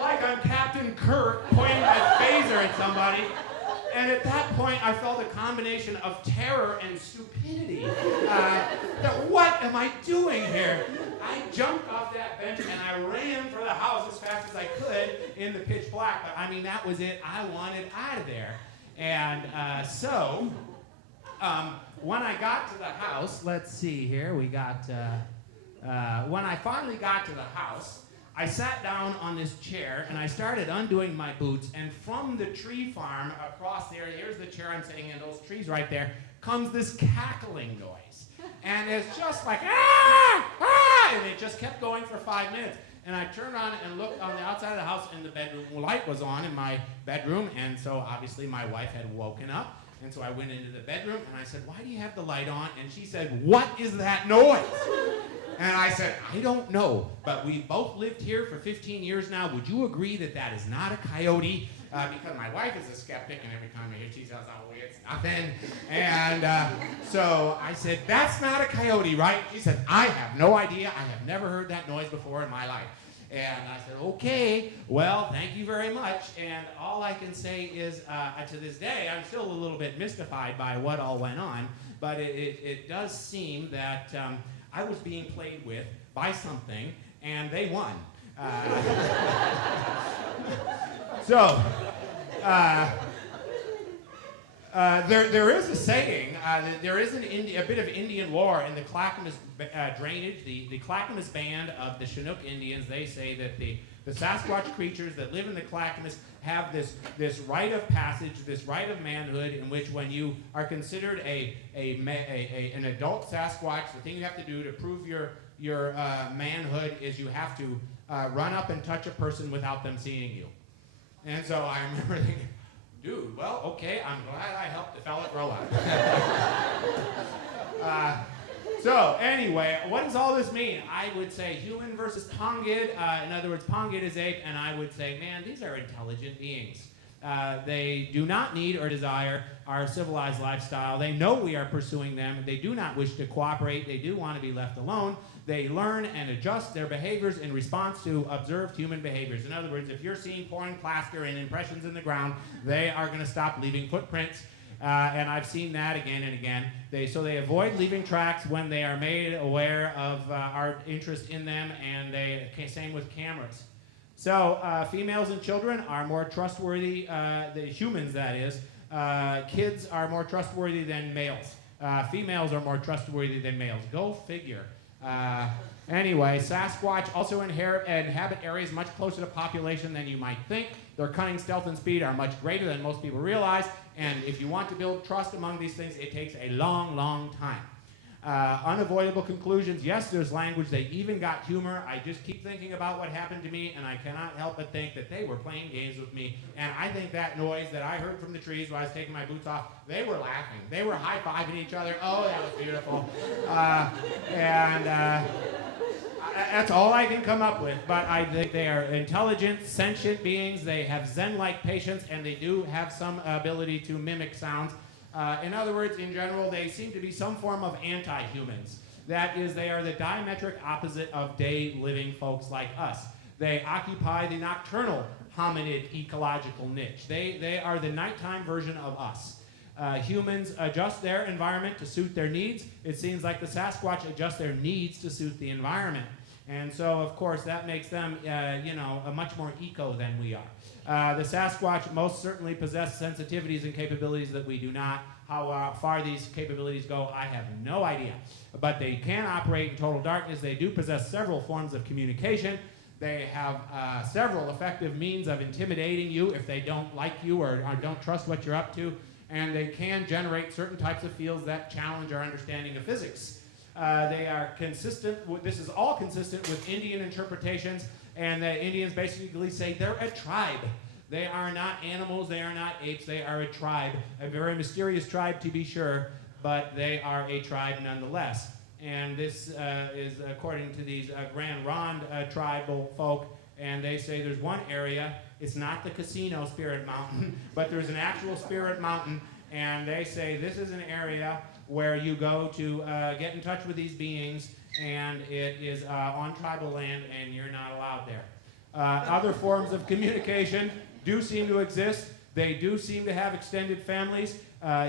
like I'm Captain Kirk pointing my phaser at somebody. And at that point, I felt a combination of terror and stupidity. That what am I doing here? I jumped off that bench and I ran for the house as fast as I could in the pitch black. But I mean, that was it. I wanted out of there. And so when I got to the house, let's see here, we got, when I finally got to the house, I sat down on this chair and I started undoing my boots, and from the tree farm across there, here's the chair I'm sitting in, those trees right there, comes this cackling noise. And it's just like, ah, ah, and it just kept going for 5 minutes. And I turned on and looked on the outside of the house, and the bedroom light was on in my bedroom, and so obviously my wife had woken up. And so I went into the bedroom and I said, why do you have the light on? And she said, what is that noise? And I said, I don't know, but we both lived here for 15 years now. Would you agree that that is not a coyote? Because my wife is a skeptic, and every time I hear she says, oh, it's nothing. And so I said, that's not a coyote, right? She said, I have no idea. I have never heard that noise before in my life. And I said, okay, well, thank you very much. And all I can say is, to this day, I'm still a little bit mystified by what all went on, but it does seem that I was being played with by something, and they won. There is a saying, there is a bit of Indian lore in the Clackamas drainage. The Clackamas band of the Chinook Indians, they say that the Sasquatch creatures that live in the Clackamas have this rite of passage, this rite of manhood, in which when you are considered an adult Sasquatch, the thing you have to do to prove your manhood is you have to run up and touch a person without them seeing you. And so I remember thinking, dude, well, okay, I'm glad I helped the fella grow up. So anyway, what does all this mean? I would say human versus pongid. In other words, pongid is ape, and I would say, man, these are intelligent beings. They do not need or desire our civilized lifestyle. They know we are pursuing them. They do not wish to cooperate. They do want to be left alone. They learn and adjust their behaviors in response to observed human behaviors. In other words, if you're seeing pouring plaster and impressions in the ground, they are going to stop leaving footprints. And I've seen that again and again. So they avoid leaving tracks when they are made aware of our interest in them, and same with cameras. So females and children are more trustworthy, the humans that is. Kids are more trustworthy than males. Females are more trustworthy than males. Go figure. Anyway, Sasquatch also inhabit areas much closer to population than you might think. Their cunning, stealth, and speed are much greater than most people realize. And if you want to build trust among these things, it takes a long, long time. Unavoidable conclusions. Yes, there's language. They even got humor. I just keep thinking about what happened to me, and I cannot help but think that they were playing games with me. And I think that noise that I heard from the trees while I was taking my boots off, they were laughing. They were high-fiving each other. Oh, that was beautiful. That's all I can come up with, but I think they are intelligent, sentient beings. They have Zen-like patience, and they do have some ability to mimic sounds. In other words, in general, they seem to be some form of anti-humans. That is, they are the diametric opposite of day-living folks like us. They occupy the nocturnal hominid ecological niche. They are the nighttime version of us. Humans adjust their environment to suit their needs. It seems like the Sasquatch adjust their needs to suit the environment. And so, of course, that makes them, a much more eco than we are. The Sasquatch most certainly possess sensitivities and capabilities that we do not. How far these capabilities go, I have no idea. But they can operate in total darkness. They do possess several forms of communication. They have several effective means of intimidating you if they don't like you or don't trust what you're up to. And they can generate certain types of fields that challenge our understanding of physics. They are consistent, this is all consistent with Indian interpretations, and the Indians basically say they're a tribe. They are not animals, they are not apes, they are a tribe. A very mysterious tribe to be sure, but they are a tribe nonetheless. And this is according to these Grand Ronde tribal folk, and they say there's one area, it's not the casino Spirit Mountain, but there's an actual Spirit Mountain, and they say this is an area where you go to get in touch with these beings, and it is on tribal land, and you're not allowed there. Other forms of communication do seem to exist. They do seem to have extended families.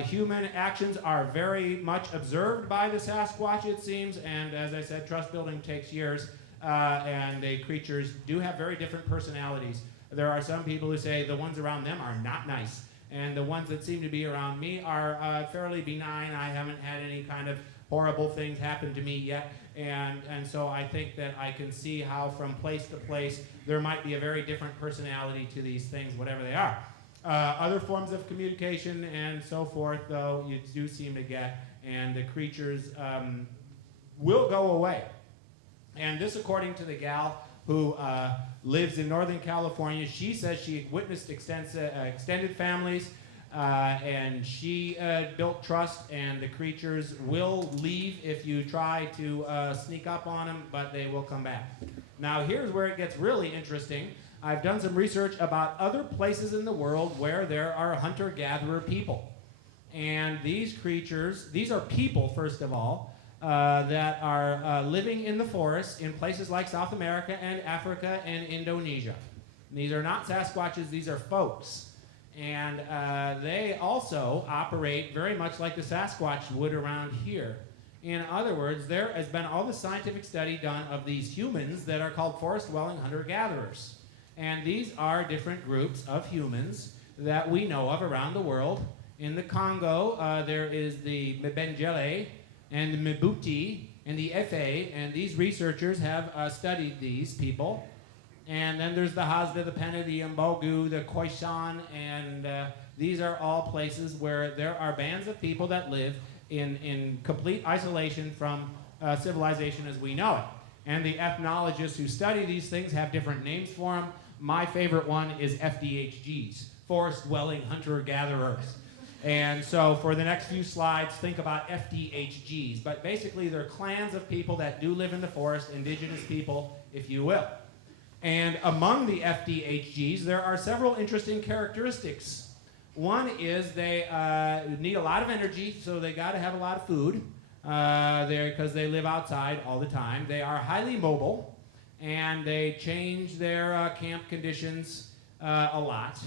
Human actions are very much observed by the Sasquatch, it seems, and as I said, trust building takes years, and the creatures do have very different personalities. There are some people who say the ones around them are not nice, and the ones that seem to be around me are fairly benign. I haven't had any kind of horrible things happen to me yet, and so I think that I can see how from place to place there might be a very different personality to these things, whatever they are. Other forms of communication and so forth, though, you do seem to get, and the creatures will go away. And this, according to the gal who lives in Northern California, she says she witnessed extended families, and she built trust, and the creatures will leave if you try to sneak up on them, but they will come back. Now, here's where it gets really interesting. I've done some research about other places in the world where there are hunter-gatherer people. And these creatures, these are people, first of all, that are living in the forests in places like South America and Africa and Indonesia. And these are not Sasquatches, these are folks. And they also operate very much like the Sasquatch would around here. In other words, there has been all the scientific study done of these humans that are called forest-dwelling hunter-gatherers. And these are different groups of humans that we know of around the world. In the Congo, there is the Mbengele and the Mbuti and the Efe, and these researchers have studied these people. And then there's the Hasda, the Pena, the Mbogu, the Khoisan, and these are all places where there are bands of people that live in complete isolation from civilization as we know it. And the ethnologists who study these things have different names for them. My favorite one is FDHGs, forest-dwelling hunter-gatherers. And so for the next few slides, think about FDHGs. But basically, they're clans of people that do live in the forest, indigenous people, if you will. And among the FDHGs, there are several interesting characteristics. One is they need a lot of energy, so they got to have a lot of food because they live outside all the time. They are highly mobile, and they change their camp conditions a lot.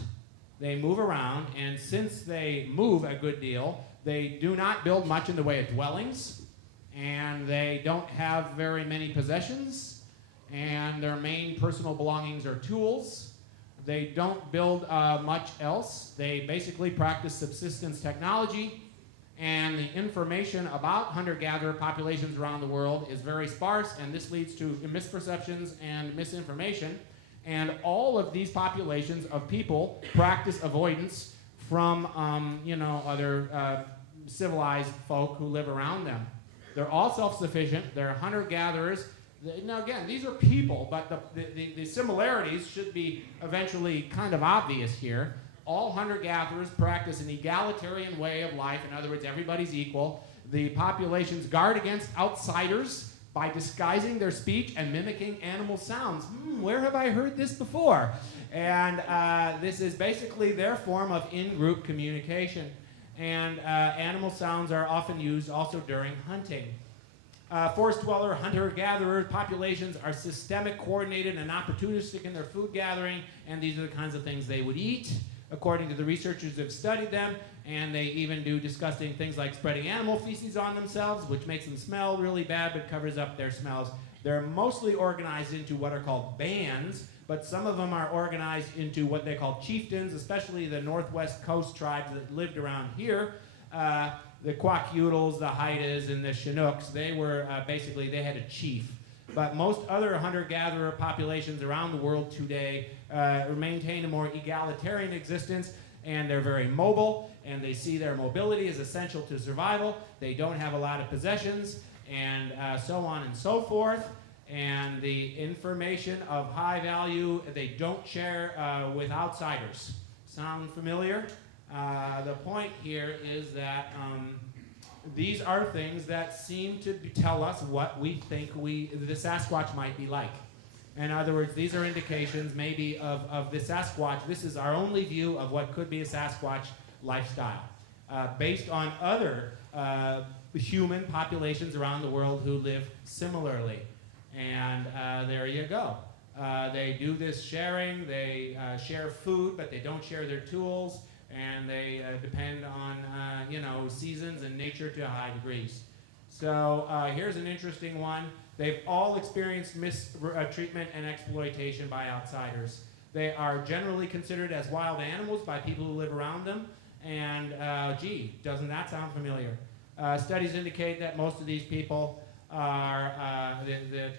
They move around, and since they move a good deal, they do not build much in the way of dwellings, and they don't have very many possessions, and their main personal belongings are tools. They don't build much else. They basically practice subsistence technology, and the information about hunter-gatherer populations around the world is very sparse, and this leads to misperceptions and misinformation. And all of these populations of people practice avoidance from, other civilized folk who live around them. They're all self-sufficient. They're hunter-gatherers. Now, again, these are people, but the similarities should be eventually kind of obvious here. All hunter-gatherers practice an egalitarian way of life. In other words, everybody's equal. The populations guard against outsiders by disguising their speech and mimicking animal sounds. Where have I heard this before? And this is basically their form of in-group communication. And animal sounds are often used also during hunting. Forest dweller, hunter-gatherer populations are systemic, coordinated, and opportunistic in their food gathering, and these are the kinds of things they would eat, according to the researchers who have studied them, and they even do disgusting things like spreading animal feces on themselves, which makes them smell really bad but covers up their smells. They're mostly organized into what are called bands, but some of them are organized into what they call chieftains, especially the Northwest Coast tribes that lived around here. The Kwakiutls, the Haidas, and the Chinooks, they were basically, they had a chief. But most other hunter-gatherer populations around the world today maintain a more egalitarian existence, and they're very mobile, and they see their mobility as essential to survival. They don't have a lot of possessions, and so on and so forth. And the information of high value, they don't share with outsiders. Sound familiar? The point here is that these are things that seem to tell us what we think the Sasquatch might be like. In other words, these are indications maybe of the Sasquatch. This is our only view of what could be a Sasquatch lifestyle, based on other human populations around the world who live similarly. And there you go. They do this sharing. They share food, but they don't share their tools. And they depend on, seasons and nature to high degrees. So here's an interesting one. They've all experienced mistreatment and exploitation by outsiders. They are generally considered as wild animals by people who live around them. And gee, doesn't that sound familiar? Studies indicate that most of these people are,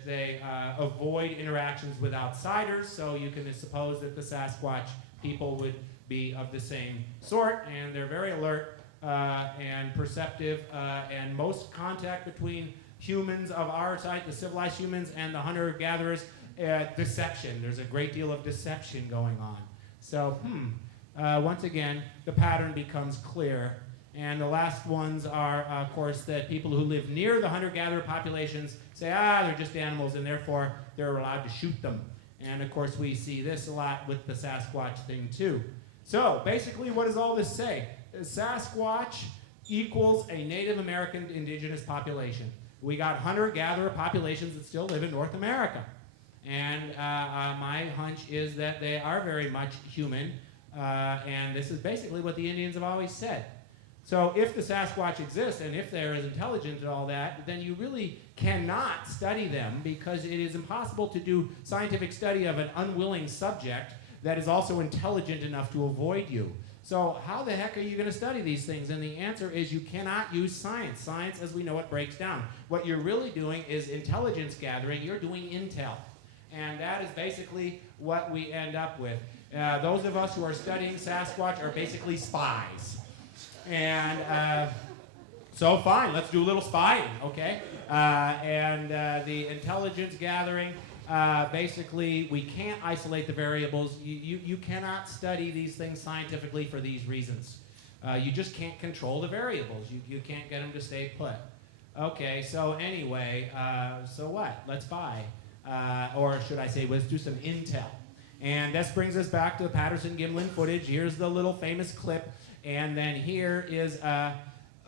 they avoid interactions with outsiders. So you can suppose that the Sasquatch people would be of the same sort, and they're very alert and perceptive, and most contact between humans of our type, the civilized humans, and the hunter-gatherers, deception. There's a great deal of deception going on. So, once again, the pattern becomes clear. And the last ones are, of course, that people who live near the hunter-gatherer populations say, they're just animals, and therefore they're allowed to shoot them. And, of course, we see this a lot with the Sasquatch thing, too. So, basically, what does all this say? Sasquatch equals a Native American indigenous population. We got hunter-gatherer populations that still live in North America. And my hunch is that they are very much human, and this is basically what the Indians have always said. So if the Sasquatch exists, and if they're as intelligent and all that, then you really cannot study them, because it is impossible to do scientific study of an unwilling subject that is also intelligent enough to avoid you. So how the heck are you going to study these things? And the answer is you cannot use science. Science, as we know it, breaks down. What you're really doing is intelligence gathering. You're doing intel. And that is basically what we end up with. Those of us who are studying Sasquatch are basically spies. And so fine, let's do a little spying, okay? The intelligence gathering, basically, we can't isolate the variables. You cannot study these things scientifically for these reasons. You just can't control the variables. You can't get them to stay put. Okay, so anyway, so what? Let's spy. Or should I say, let's do some intel. And this brings us back to the Patterson-Gimlin footage. Here's the little famous clip. And then here is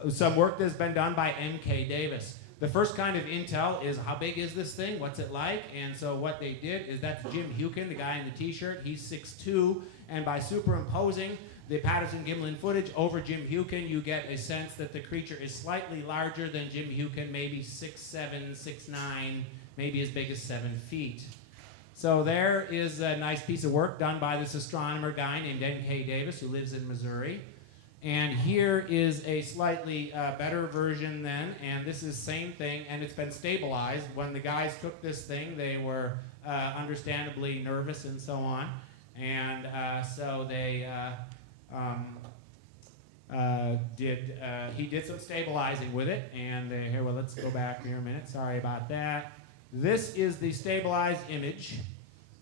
some work that's been done by M.K. Davis. The first kind of intel is how big is this thing? What's it like? And so what they did is that's Jim Hukin, the guy in the t-shirt. He's 6'2", and by superimposing the Patterson-Gimlin footage over Jim Hukin, you get a sense that the creature is slightly larger than Jim Hukin, maybe 6'7", 6'9", maybe as big as 7 feet. So there is a nice piece of work done by this astronomer guy named M.K. Davis, who lives in Missouri. And here is a slightly better version then, and this is same thing, and it's been stabilized. When the guys took this thing, they were understandably nervous and so on, and so they he did some stabilizing with it, and here, well, let's go back here a minute. Sorry about that. This is the stabilized image,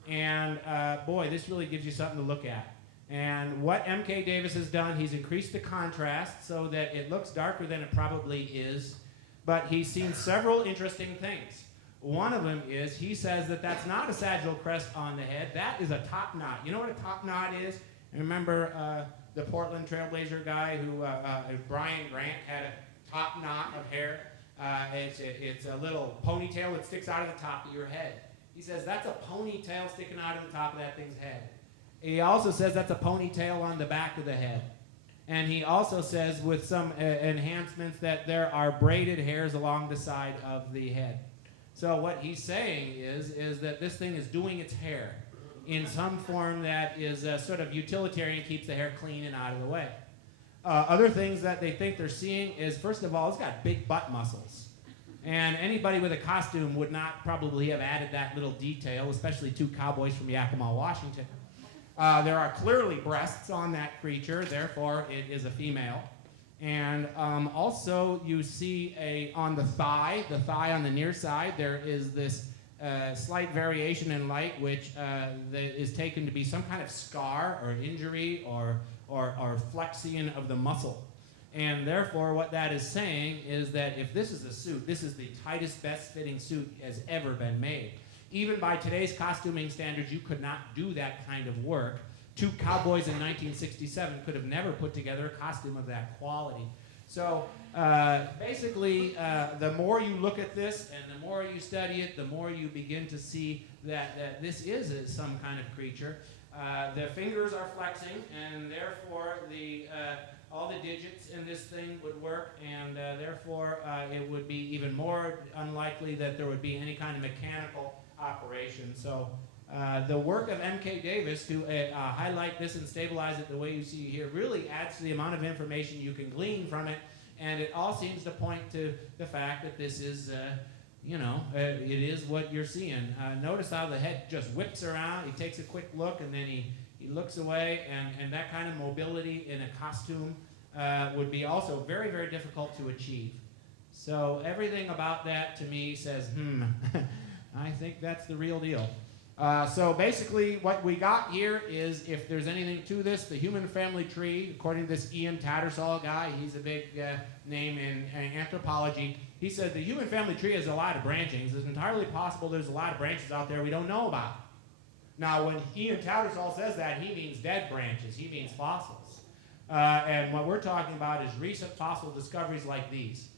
and boy, this really gives you something to look at. And what M.K. Davis has done, he's increased the contrast so that it looks darker than it probably is, but he's seen several interesting things. One of them is, he says that that's not a sagittal crest on the head. That is a top knot. You know what a top knot is? And remember the Portland Trailblazer guy who, Brian Grant, had a top knot of hair? It's a little ponytail that sticks out of the top of your head. He says that's a ponytail sticking out of the top of that thing's head. He also says that's a ponytail on the back of the head. And he also says, with some enhancements, that there are braided hairs along the side of the head. So what he's saying is that this thing is doing its hair in some form that is sort of utilitarian, keeps the hair clean and out of the way. Other things that they think they're seeing is, first of all, it's got big butt muscles. And anybody with a costume would not probably have added that little detail, especially two cowboys from Yakima, Washington. There are clearly breasts on that creature, therefore it is a female. And also you see on the thigh on the near side, there is this slight variation in light, which is taken to be some kind of scar or injury or flexion of the muscle. And therefore what that is saying is that if this is a suit, this is the tightest, best fitting suit has ever been made. Even by today's costuming standards, you could not do that kind of work. Two cowboys in 1967 could have never put together a costume of that quality. So basically, the more you look at this and the more you study it, the more you begin to see that this is some kind of creature. The fingers are flexing, and therefore all the digits in this thing would work, and therefore it would be even more unlikely that there would be any kind of mechanical operation. So the work of M.K. Davis to highlight this and stabilize it the way you see here really adds to the amount of information you can glean from it, and it all seems to point to the fact that this is, it is what you're seeing. Notice how the head just whips around. He takes a quick look, and then he looks away, and that kind of mobility in a costume would be also very, very difficult to achieve. So everything about that to me says, I think that's the real deal. So basically what we got here is, if there's anything to this, the human family tree, according to this Ian Tattersall guy, he's a big name in anthropology, he said the human family tree has a lot of branchings. It's entirely possible there's a lot of branches out there we don't know about. Now when Ian Tattersall says that, he means dead branches, he means fossils. And what we're talking about is recent fossil discoveries like these.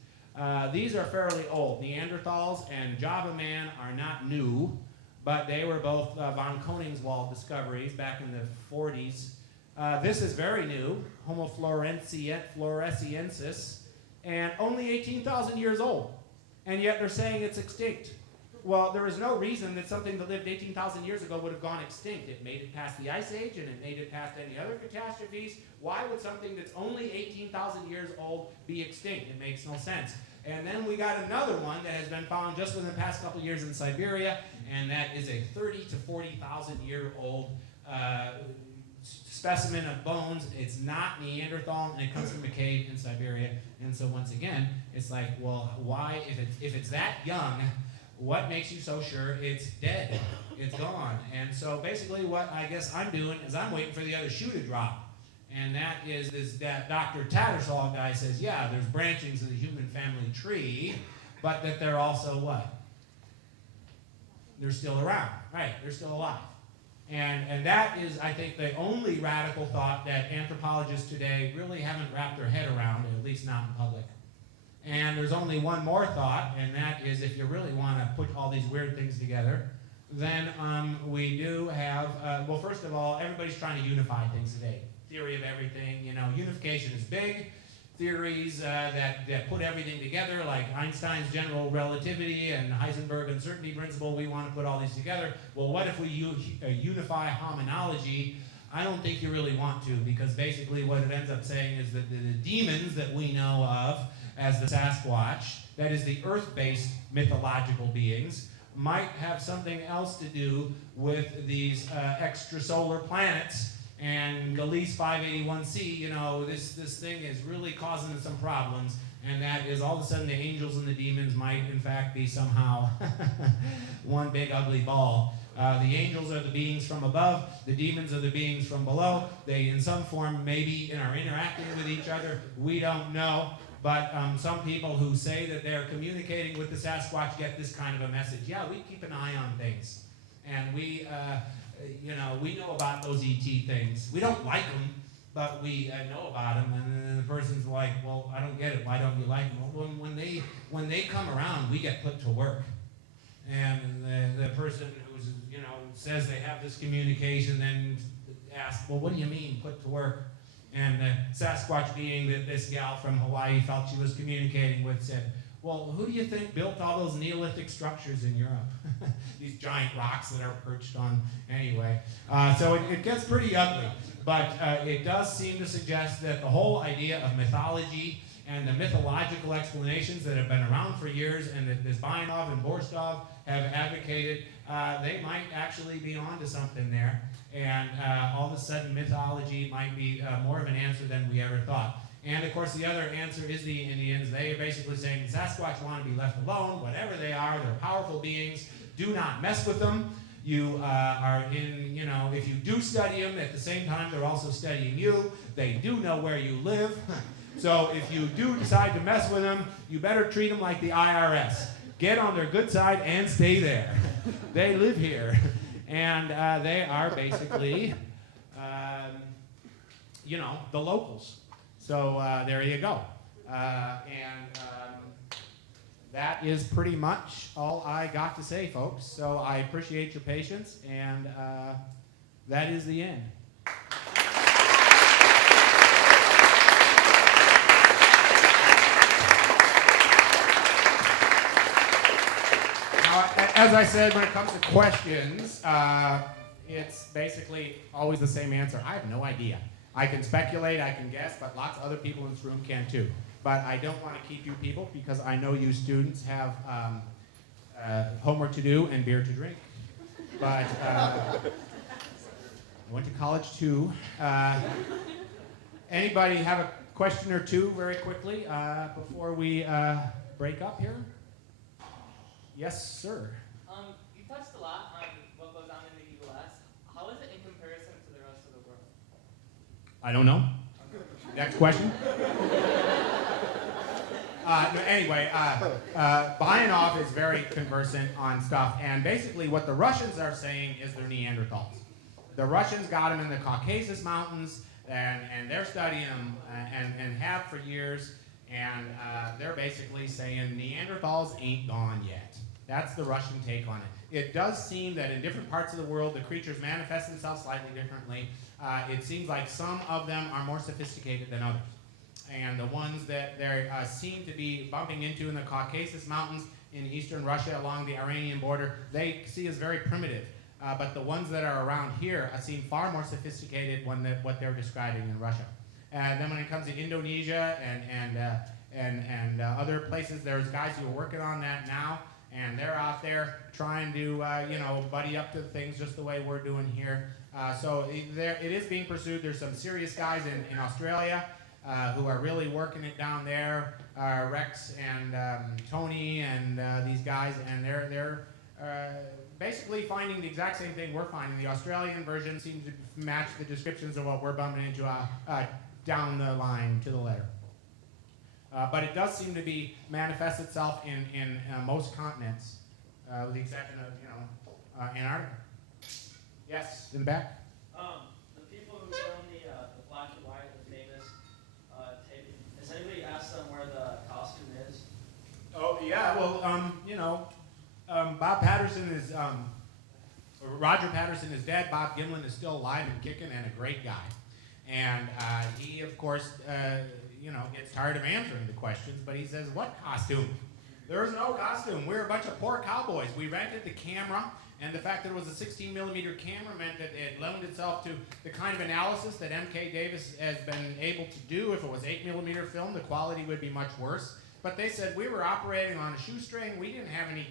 These are fairly old. Neanderthals and Java man are not new, but they were both von Koningswald discoveries back in the 40s. This is very new, Homo floresiensis, and only 18,000 years old. And yet they're saying it's extinct. Well, there is no reason that something that lived 18,000 years ago would have gone extinct. It made it past the Ice Age, and it made it past any other catastrophes. Why would something that's only 18,000 years old be extinct? It makes no sense. And then we got another one that has been found just within the past couple of years in Siberia, and that is a 30 to 40,000 year old specimen of bones. It's not Neanderthal, and it comes from a cave in Siberia. And so once again, it's like, well, why, if it's that young, what makes you so sure it's dead? It's gone. And so basically what I guess I'm doing is I'm waiting for the other shoe to drop. And that is that Dr. Tattersall guy says, yeah, there's branchings of the human family tree, but that they're also what? They're still around, right? They're still alive. And that is, I think, the only radical thought that anthropologists today really haven't wrapped their head around, at least not in public. And there's only one more thought, and that is, if you really want to put all these weird things together, then we do have, well, first of all, everybody's trying to unify things today. Theory of everything, unification is big. Theories that put everything together, like Einstein's general relativity and Heisenberg uncertainty principle, we want to put all these together. Well, what if we unify hominology? I don't think you really want to, because basically what it ends up saying is that the demons that we know of as the Sasquatch, that is the earth-based mythological beings, might have something else to do with these extrasolar planets. And Gliese 581c, this thing is really causing some problems, and that is all of a sudden the angels and the demons might in fact be somehow one big ugly ball. The angels are the beings from above, the demons are the beings from below. They in some form maybe are interacting with each other, we don't know. But some people who say that they're communicating with the Sasquatch get this kind of a message. Yeah, we keep an eye on things. And we know about those ET things. We don't like them, but we know about them. And then the person's like, well, I don't get it. Why don't you like them? Well, when they come around, we get put to work. And the person who's, says they have this communication then asks, well, what do you mean, put to work? And Sasquatch, being that this gal from Hawaii felt she was communicating with, said, well, who do you think built all those Neolithic structures in Europe? These giant rocks that are perched on anyway. So it gets pretty ugly. But it does seem to suggest that the whole idea of mythology and the mythological explanations that have been around for years and that Zbaynov and Borstov have advocated, they might actually be onto something there. And all of a sudden, mythology might be more of an answer than we ever thought. And of course, the other answer is the Indians. They are basically saying the Sasquatch want to be left alone, whatever they are. They're powerful beings. Do not mess with them. You are in, if you do study them, at the same time, they're also studying you. They do know where you live. So if you do decide to mess with them, you better treat them like the IRS. Get on their good side and stay there. They live here. And they are basically, the locals. So there you go. That is pretty much all I got to say, folks. So I appreciate your patience, and that is the end. As I said, when it comes to questions, it's basically always the same answer. I have no idea. I can speculate, I can guess, but lots of other people in this room can too. But I don't want to keep you people because I know you students have homework to do and beer to drink. But I went to college too. Anybody have a question or two very quickly before we break up here? Yes, sir. You touched a lot on what goes on in the U.S. How is it in comparison to the rest of the world? I don't know. Next question. Anyway, Bayanov is very conversant on stuff, and basically what the Russians are saying is they're Neanderthals. The Russians got them in the Caucasus Mountains, and they're studying them and have for years, and they're basically saying Neanderthals ain't gone yet. That's the Russian take on it. It does seem that in different parts of the world, the creatures manifest themselves slightly differently. It seems like some of them are more sophisticated than others. And the ones that they seem to be bumping into in the Caucasus Mountains in eastern Russia along the Iranian border, they see as very primitive. But the ones that are around here seem far more sophisticated than what they're describing in Russia. And then when it comes to Indonesia and other places, there's guys who are working on that now. And they're out there trying to, buddy up to things just the way we're doing here. So it is being pursued. There's some serious guys in Australia who are really working it down there. Rex and Tony and these guys, and they're basically finding the exact same thing we're finding. The Australian version seems to match the descriptions of what we're bumping into down the line to the letter. But it does seem to be manifest itself in most continents, with the exception of Antarctica. Yes, in the back. The people who filmed the black and white, the famous tape, has anybody asked them where the costume is? Oh yeah, well Bob Patterson is Roger Patterson is dead. Bob Gimlin is still alive and kicking and a great guy, and he of course. Gets tired of answering the questions, but he says, what costume? There's no costume. We're a bunch of poor cowboys. We rented the camera, and the fact that it was a 16mm camera meant that it lent itself to the kind of analysis that M.K. Davis has been able to do. If it was 8mm film, the quality would be much worse. But they said we were operating on a shoestring. We didn't have any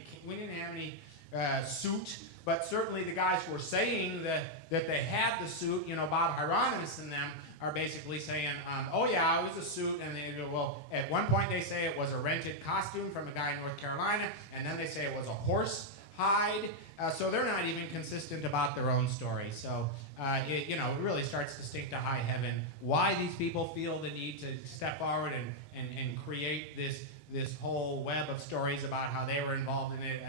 suit. But certainly the guys who were saying that they had the suit, Bob Hieronymus and them, are basically saying, oh yeah, it was a suit, and they go, well, at one point they say it was a rented costume from a guy in North Carolina, and then they say it was a horse hide, so they're not even consistent about their own story. So it really starts to stink to high heaven why these people feel the need to step forward and create this whole web of stories about how they were involved in it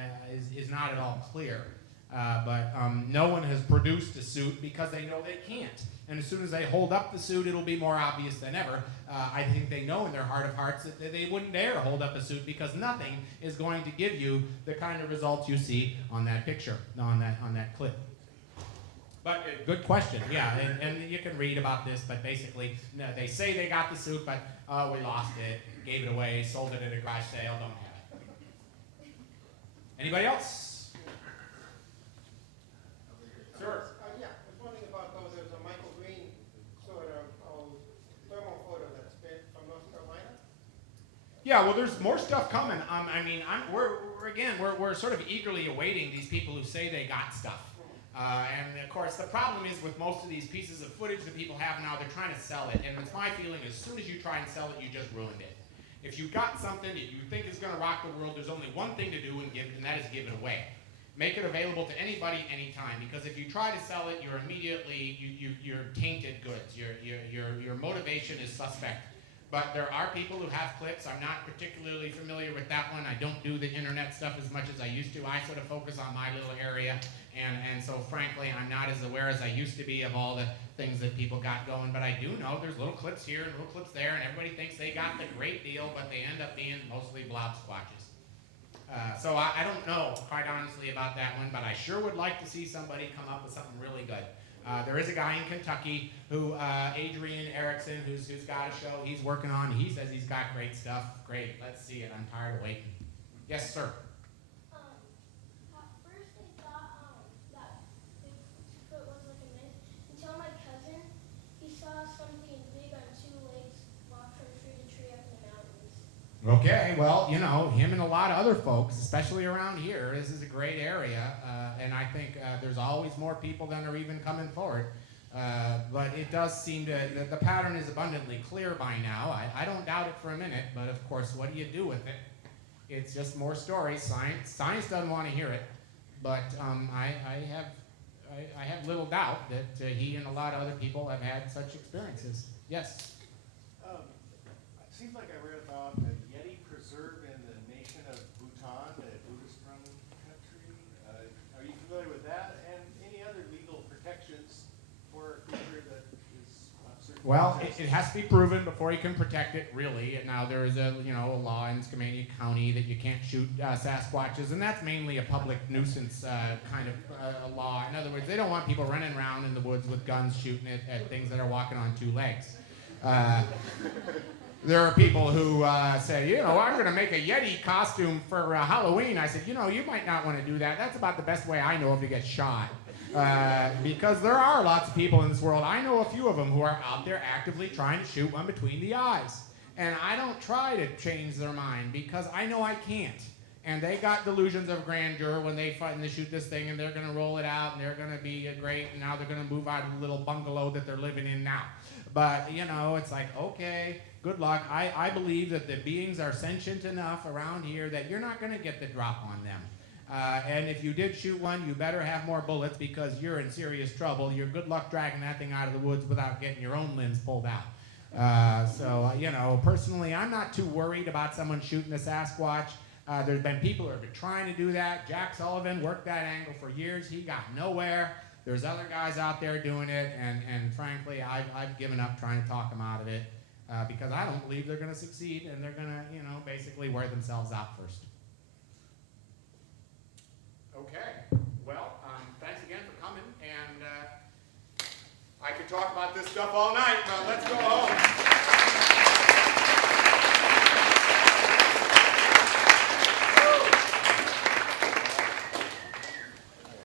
is not at all clear. But no one has produced a suit because they know they can't. And as soon as they hold up the suit, it'll be more obvious than ever. I think they know in their heart of hearts that they wouldn't dare hold up a suit because nothing is going to give you the kind of results you see on that picture, on that clip. But good question, yeah, and you can read about this, but basically they say they got the suit, but we lost it, gave it away, sold it at a garage sale, don't have it. Anybody else? Sure. Yeah, I was wondering about there's a Michael Green sort of thermal photo that's been from North Carolina. Yeah, well, there's more stuff coming. We're sort of eagerly awaiting these people who say they got stuff. And of course, the problem is with most of these pieces of footage that people have now, they're trying to sell it. And it's my feeling, as soon as you try and sell it, you just ruined it. If you got something that you think is going to rock the world, there's only one thing to do and that is give it away. Make it available to anybody, anytime. Because if you try to sell it, you're immediately you're tainted goods. Your motivation is suspect. But there are people who have clips. I'm not particularly familiar with that one. I don't do the internet stuff as much as I used to. I sort of focus on my little area. And so frankly, I'm not as aware as I used to be of all the things that people got going. But I do know there's little clips here and little clips there, and everybody thinks they got the great deal, but they end up being mostly blob squatches. So I don't know, quite honestly, about that one, but I sure would like to see somebody come up with something really good. There is a guy in Kentucky who, Adrian Erickson, who's got a show he's working on. He says he's got great stuff. Great, let's see it. I'm tired of waiting. Yes, sir. At first I thought that Bigfoot was like a myth until my cousin, he saw something big on two legs walk from tree to tree up in the mountains. Okay, well, him and a lot of other folks, especially around here, this is a great area, and I think there's always more people than are even coming forward. But it does seem the pattern is abundantly clear by now. I don't doubt it for a minute, but of course, what do you do with it? It's just more stories. Science doesn't want to hear it, but I have little doubt that he and a lot of other people have had such experiences. Yes? It seems like I read about a Yeti preserve in the nation of Bhutan, a Buddhist-run country. Are you familiar with that? And any other legal protections for a creature that is certain? Well, it has to be proven before you can protect it, really. Now, there is a law in Skamania County that you can't shoot Sasquatches, and that's mainly a public nuisance kind of law. In other words, they don't want people running around in the woods with guns shooting at things that are walking on two legs. There are people who say, I'm going to make a Yeti costume for Halloween. I said, you might not want to do that. That's about the best way I know of to get shot. Because there are lots of people in this world. I know a few of them who are out there actively trying to shoot one between the eyes. And I don't try to change their mind because I know I can't. And they got delusions of grandeur when they shoot this thing and they're going to roll it out and they're going to be great and now they're going to move out of the little bungalow that they're living in now. But, it's like, okay, good luck. I believe that the beings are sentient enough around here that you're not going to get the drop on them. And if you did shoot one, you better have more bullets because you're in serious trouble. You're good luck dragging that thing out of the woods without getting your own limbs pulled out. Personally, I'm not too worried about someone shooting a Sasquatch. There's been people who have been trying to do that. Jack Sullivan worked that angle for years. He got nowhere. There's other guys out there doing it, and frankly, I've given up trying to talk them out of it because I don't believe they're going to succeed, and they're going to, basically wear themselves out first. Okay, well, thanks again for coming, and I could talk about this stuff all night, but let's go home.